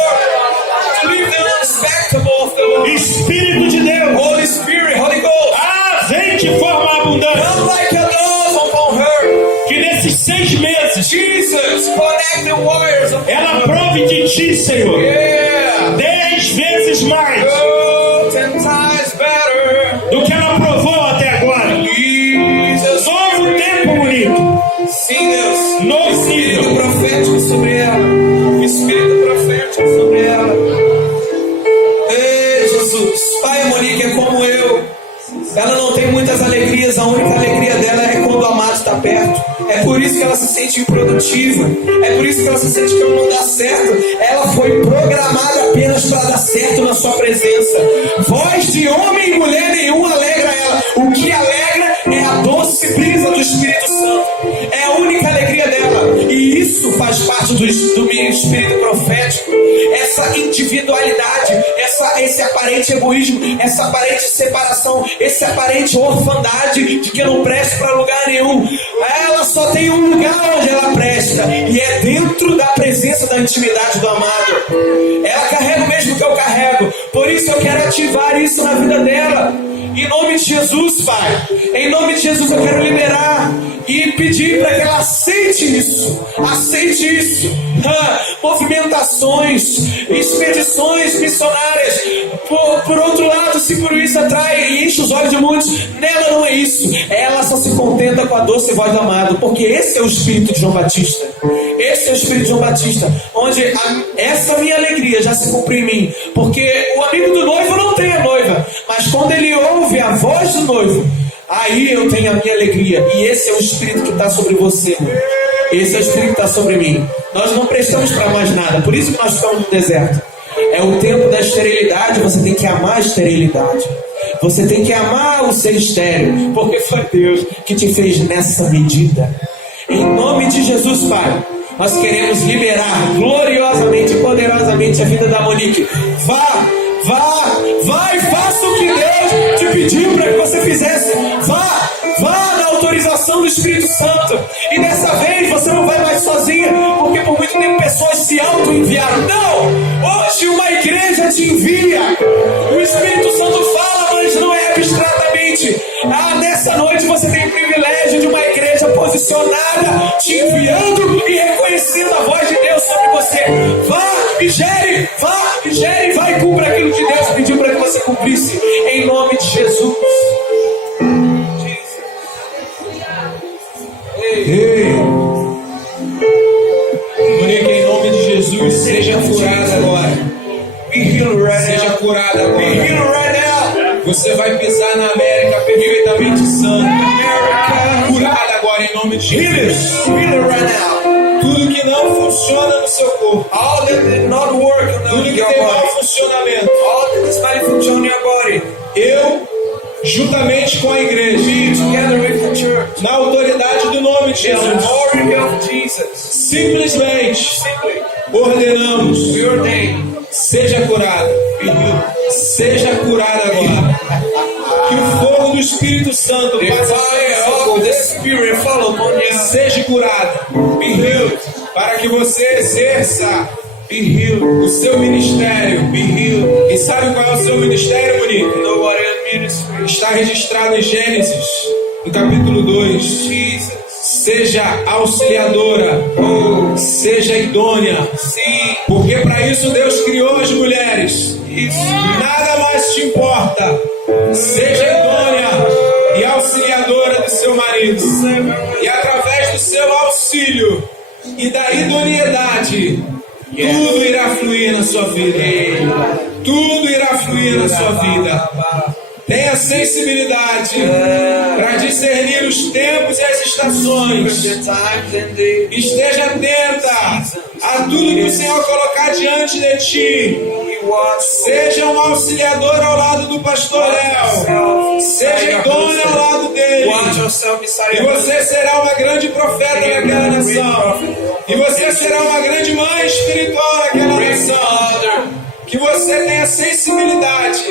To live the unexpectable of the Lord. Espírito de Deus, Holy Spirit, Holy Ghost, ah, vem de forma abundante, come like a dove upon her. que nesses 6 meses Jesus, connect the wires upon ela her. prove de ti, Senhor, Yeah. 10 vezes mais Oh, 10 times better. do que ela provou até agora. Jesus, Novo tempo bonito, sim, Deus. novo Espírito nível. profético sobre ela. Espírito profético sobre ela. Ei, Jesus. Pai, a Monique é como eu. Ela não tem muitas alegrias. A única alegria dela é quando o amado está perto. É por isso que ela se sente improdutiva. É por isso que ela se sente que não dá certo. Ela foi programada apenas para dar certo na sua presença. Voz de homem e mulher nenhum alegra ela. O que alegra é a doce brisa do Espírito Santo. É a única alegria dela. E isso faz parte do espírito profético. Essa individualidade, esse aparente egoísmo, essa aparente separação, esse aparente orfandade de que eu não presto para lugar nenhum. Ela só tem um lugar onde ela presta, e é dentro da presença da intimidade do amado. Ela carrega o mesmo que eu carrego. Por isso eu quero ativar isso na vida dela. Em nome de Jesus, Pai. Em nome de Jesus eu quero liberar e pedir para que ela aceite isso. Aceite isso. Movimentações, expedições missionárias. Por outro lado, se por isso atrai e enche os olhos de muitos, nela não é isso. Ela só se contenta com a doce voz do amado, porque esse é o espírito de João Batista. Esse é o espírito de João Batista, onde essa minha alegria já se cumpriu em mim. Porque o amigo do noivo não tem a noiva, mas quando ele ouve a voz do noivo, aí eu tenho a minha alegria. E esse é o espírito que está sobre você. Esse é o espírito que está sobre mim. Nós não prestamos para mais nada, por isso que nós estamos no deserto. É o tempo da esterilidade. Você tem que amar a esterilidade. Você tem que amar o ser estéril, porque foi Deus que te fez nessa medida. Em nome de Jesus, Pai, nós queremos liberar gloriosamente, poderosamente a vida da Monique. Vá e faça o que Deus te pediu para que você fizesse. Vá na autorização do Espírito Santo. E dessa vez você não vai mais sozinha, porque por muito tempo pessoas se auto-enviaram. Não! Hoje uma igreja te envia. O Espírito Santo fala, mas não é abstratamente. Nessa noite você tem o privilégio de uma igreja posicionada, te enviando e reconhecendo a voz de Deus sobre você. Vá e gere, vai e cumpra aquilo que Deus pediu para que você cumprisse. Em nome de Jesus. Ei. Jesus. Seja curada agora. Be healed right Seja now. curada Be agora. healed right now. Você vai pisar na América perfeitamente santa. Curada agora em nome de Jesus. Healed right now. Tudo que não funciona no seu corpo, All that did not work in tudo que your tem mau body. funcionamento, All that is malfunction in your body. eu, juntamente com a igreja, Together with the church. na autoridade do nome de In the Jesus, authority of Jesus. simplesmente Simply. ordenamos: We ordain. seja curada, seja curada agora. Que o fogo do Espírito Santo The passe fire of the Spirit fall upon you. seja curada, Be healed. para que você exerça Be healed. o seu ministério. Be healed. E sabe qual é o seu ministério, Monique? You know what is ministry? Está registrado em Gênesis, no capítulo 2. Jesus. Seja auxiliadora, seja idônea. See. Porque para isso Deus criou as mulheres. It's Nada mais te importa. Seja idônea e auxiliadora do seu marido. E através do seu auxílio e da idoneidade, tudo irá fluir na sua vida. Tudo irá fluir na sua vida. Tenha sensibilidade para discernir os tempos e as estações. the times and the Esteja atenta a tudo que o Senhor colocar diante de ti. He wants. Seja um auxiliador ao lado do pastor Léo. Seja idôneo ao lado dele. Watch yourself beside E você será uma grande profeta naquela nação. E você será uma grande mãe espiritual naquela nação. Que você tenha sensibilidade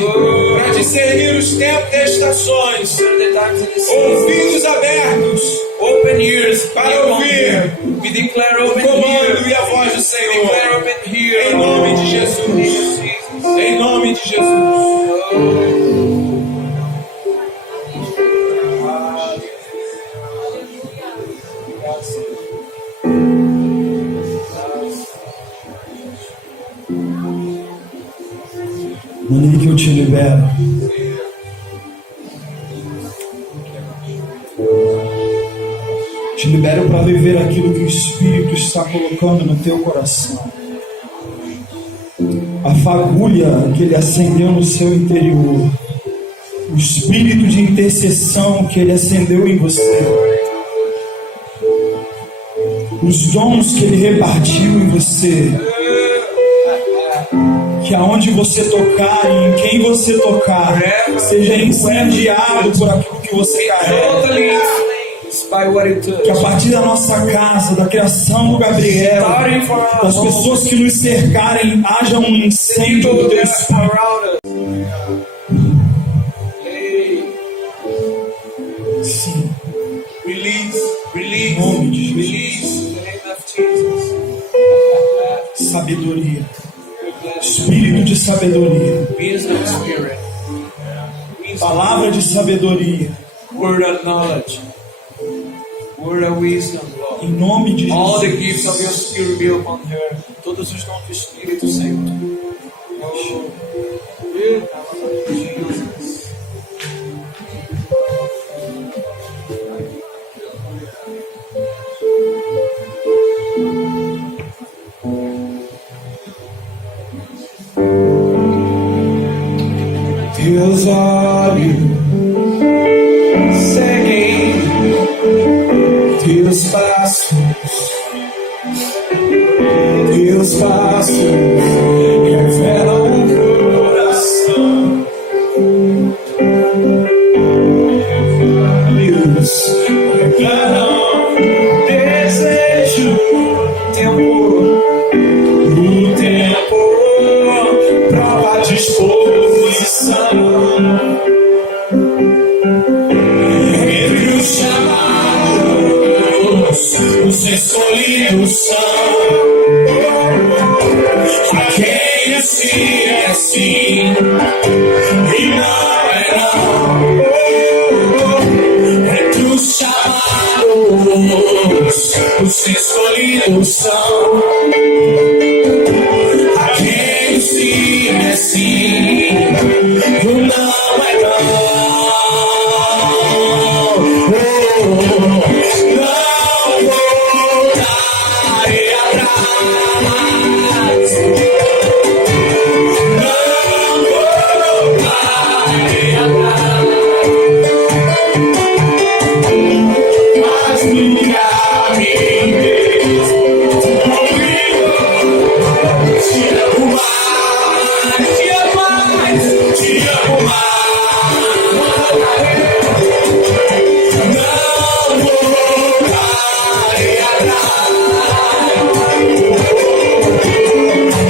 para discernir os tempos e as estações. the times and the seasons. Ouvidos abertos Open ears para ouvir We declare o open comando ears. e a voz do Declare Senhor. open ears. Em nome de Jesus. Em nome de Jesus. Monique, eu te libero. Te libero para viver aquilo que o Espírito está colocando no teu coração. A fagulha que Ele acendeu no seu interior. O espírito de intercessão que Ele acendeu em você. Os dons que Ele repartiu em você. Que aonde você tocar e em quem você tocar, seja incendiado por aquilo que você carrega. Totally influenced by what it Que a took. partir da nossa casa, da criação do Gabriel, Starting from our das pessoas que nos cercarem, haja um incêndio do people teu that espírito. are around us. Hey, Sim, release, release, Nome de Jesus. release in the name of Jesus. sabedoria. Espírito de sabedoria. Wisdom spirit. Palavra de sabedoria. Word of knowledge. Word of wisdom, Lord. Em nome de All the Jesus. gifts of your spirit be upon her. Todos os dons do Espírito, Senhor. Oh, Jesus. Teus olhos seguem teus passos, teus passos revelam o coração. Olhos revelam desejo, tempo, prova disposição. Entre os chamados, os escolhidos são. A quem assim é assim, e não é não. Entre os chamados, os escolhidos são. A quem sim é sim, e o não é não. Não voltarei atrás. te amo mais. Não voltarei atrás.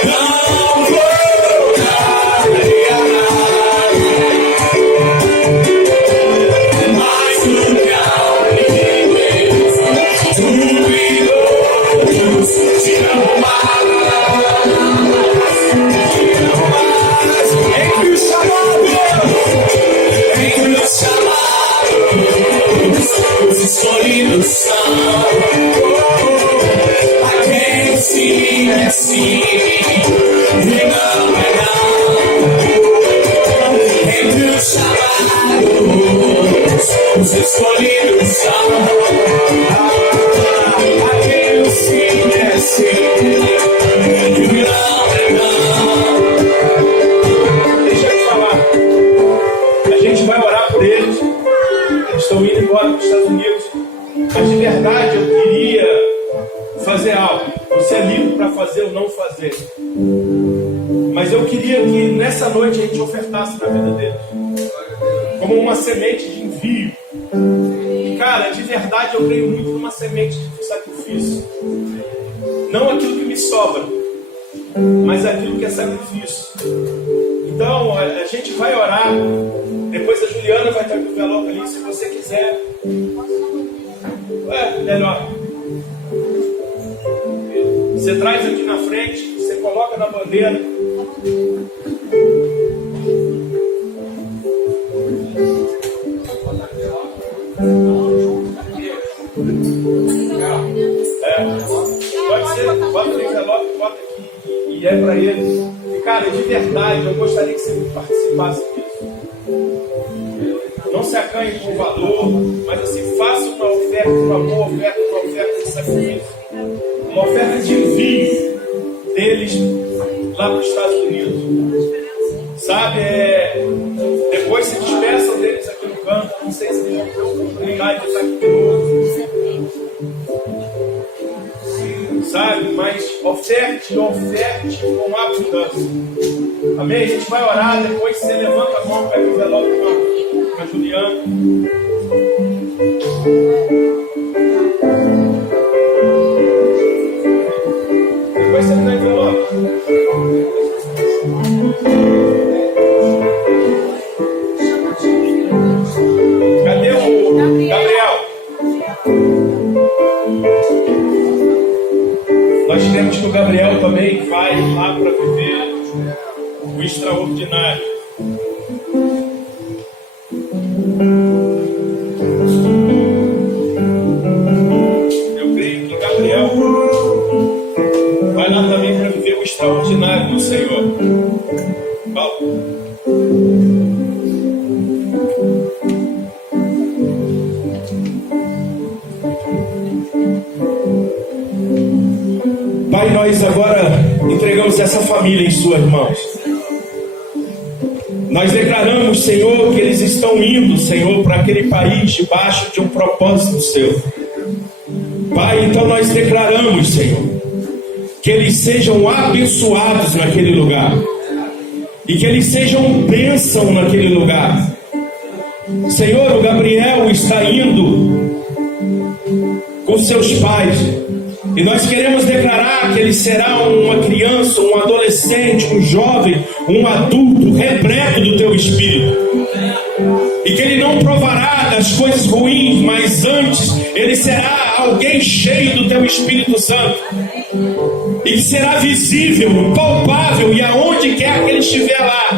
Não voltarei atrás. Mais nunca tu e outros te amo mais. Entre os chamados, os escolhidos são. A quem o sim é sim e não é não. Entre os chamados, os escolhidos são. A quem o sim é sim e não é não. Deixa eu te falar. A gente vai orar por eles. Eles estão indo embora para os Estados Unidos. Mas de verdade eu queria fazer algo. Você é livre para fazer ou não fazer. Mas eu queria que nessa noite a gente ofertasse na vida deles. Como uma semente de envio. E cara, de verdade eu creio muito numa semente de sacrifício. Não aquilo que me sobra, mas aquilo que é sacrifício. Então, a gente vai orar. Depois a Juliana vai estar com o envelope ali, se você quiser. Melhor. Você traz aqui na frente, você coloca na bandeira. Pode ser, bota no envelope, bota aqui e é para eles. E cara, de verdade, eu gostaria que você participasse disso. Não se acanhe com o valor, mas assim, faça uma oferta, uma boa oferta, uma oferta de sacrifício. Uma oferta de envio deles lá para os Estados Unidos. Sabe, depois se despeçam deles aqui no canto. Não sei se eles vão ter a oportunidade de estar aqui de novo. Sabe, mas oferte com abundância. Amém? A gente vai orar, depois você levanta a mão, pega o envelope com a Juliana. Depois você dá o envelope. Cadê o Gabriel? Nós queremos que o Gabriel também vai lá para viver o extraordinário. Eu creio que Gabriel vai lá também para viver o extraordinário do Senhor. Paulo. Pai, nós agora entregamos essa família em suas mãos. Nós declaramos, Senhor, que eles estão indo, Senhor, para aquele país debaixo de um propósito seu. Pai, então nós declaramos, Senhor, que eles sejam abençoados naquele lugar. E que eles sejam bênção naquele lugar. Senhor, o Gabriel está indo com seus pais. E nós queremos declarar que ele será uma criança, um adolescente, um jovem, um adulto repleto do teu Espírito. E que ele não provará das coisas ruins, mas antes ele será alguém cheio do teu Espírito Santo. E que será visível, palpável, e aonde quer que ele estiver lá,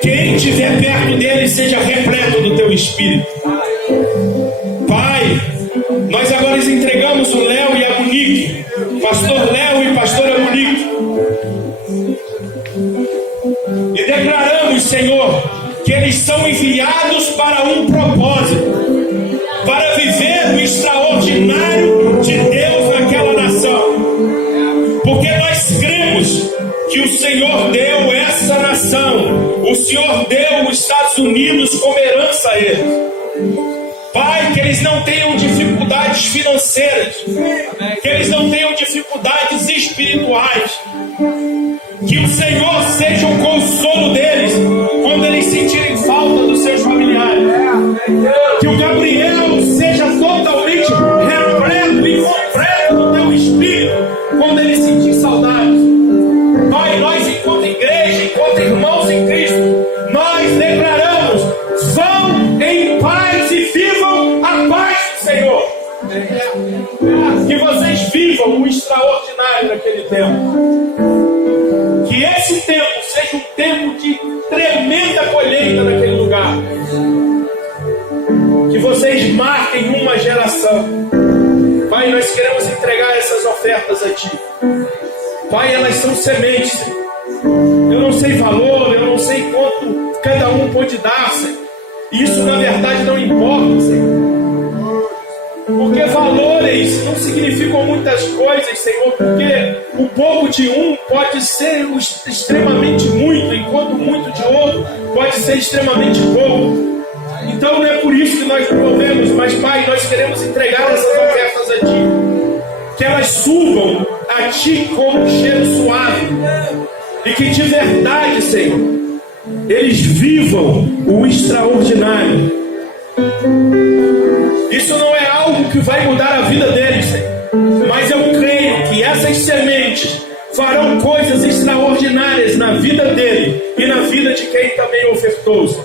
quem estiver perto dele seja repleto do teu Espírito. Pai, nós agora entregamos o Léo e a Monique, pastor Léo e pastora Monique, e declaramos, Senhor, que eles são enviados para um propósito, para viver o extraordinário de Deus naquela nação, porque nós cremos que o Senhor deu essa nação, o Senhor deu os Estados Unidos como herança a eles. Pai, que eles não tenham dificuldades financeiras, que eles não tenham dificuldades espirituais, que o Senhor seja o consolo deles quando eles sentirem falta dos seus familiares, que o Gabriel seja totalmente repleto e completo do teu espírito quando ele sentir saudades. Pai, nós enquanto igreja, enquanto irmãos em Cristo, nós declaramos: vão em paz e vivam a paz do Senhor. Que vocês vivam o extraordinário naquele tempo. Que esse tempo seja um tempo de tremenda colheita naquele lugar. Que vocês marquem uma geração. Pai, nós queremos entregar essas ofertas a Ti. Pai, elas são sementes. Eu não sei valor, eu não sei quanto cada um pode dar, Senhor. Isso na verdade não importa, Senhor. Porque valores não significam muitas coisas, Senhor. Porque o pouco de um pode ser extremamente muito, enquanto muito de outro pode ser extremamente pouco. Então não é por isso que nós promovemos, mas Pai, nós queremos entregar essas ofertas a Ti. Que elas subam a Ti como um cheiro suave. E que de verdade, Senhor, eles vivam o extraordinário. Isso não é algo que vai mudar a vida deles, Senhor. Mas eu creio que essas sementes farão coisas extraordinárias na vida dele e na vida de quem também ofertou, Senhor.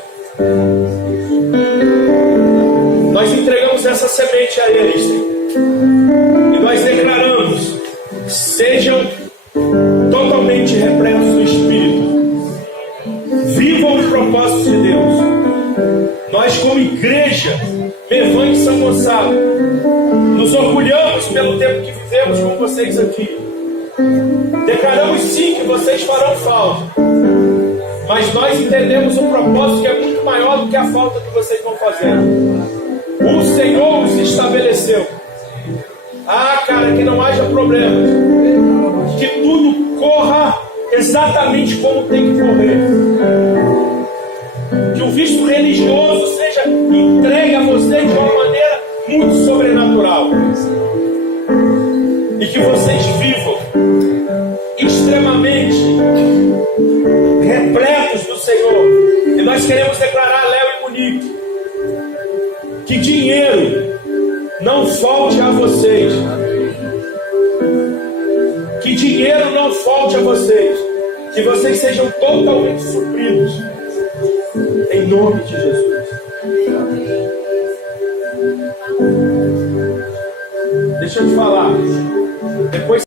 Nós entregamos essa semente a eles, Senhor. E nós declaramos: sejam totalmente repletos do Espírito. Vivam os propósitos de Deus. Nós, como igreja Levante São Gonçalo, nos orgulhamos pelo tempo que vivemos com vocês aqui. Declaramos sim que vocês farão falta, mas nós entendemos um propósito que é muito maior do que a falta que vocês vão fazer. O Senhor os estabeleceu. Cara, que não haja problemas, que tudo corra exatamente como tem que correr, que o visto religioso seja entregue a vocês de uma maneira muito sobrenatural, e que vocês vivam extremamente repletos do Senhor. E nós queremos declarar a Léo e Monique que dinheiro não falte a vocês. Que dinheiro não falte a vocês. Que vocês sejam totalmente supridos. Em nome de Jesus. Deixa eu te falar. Depois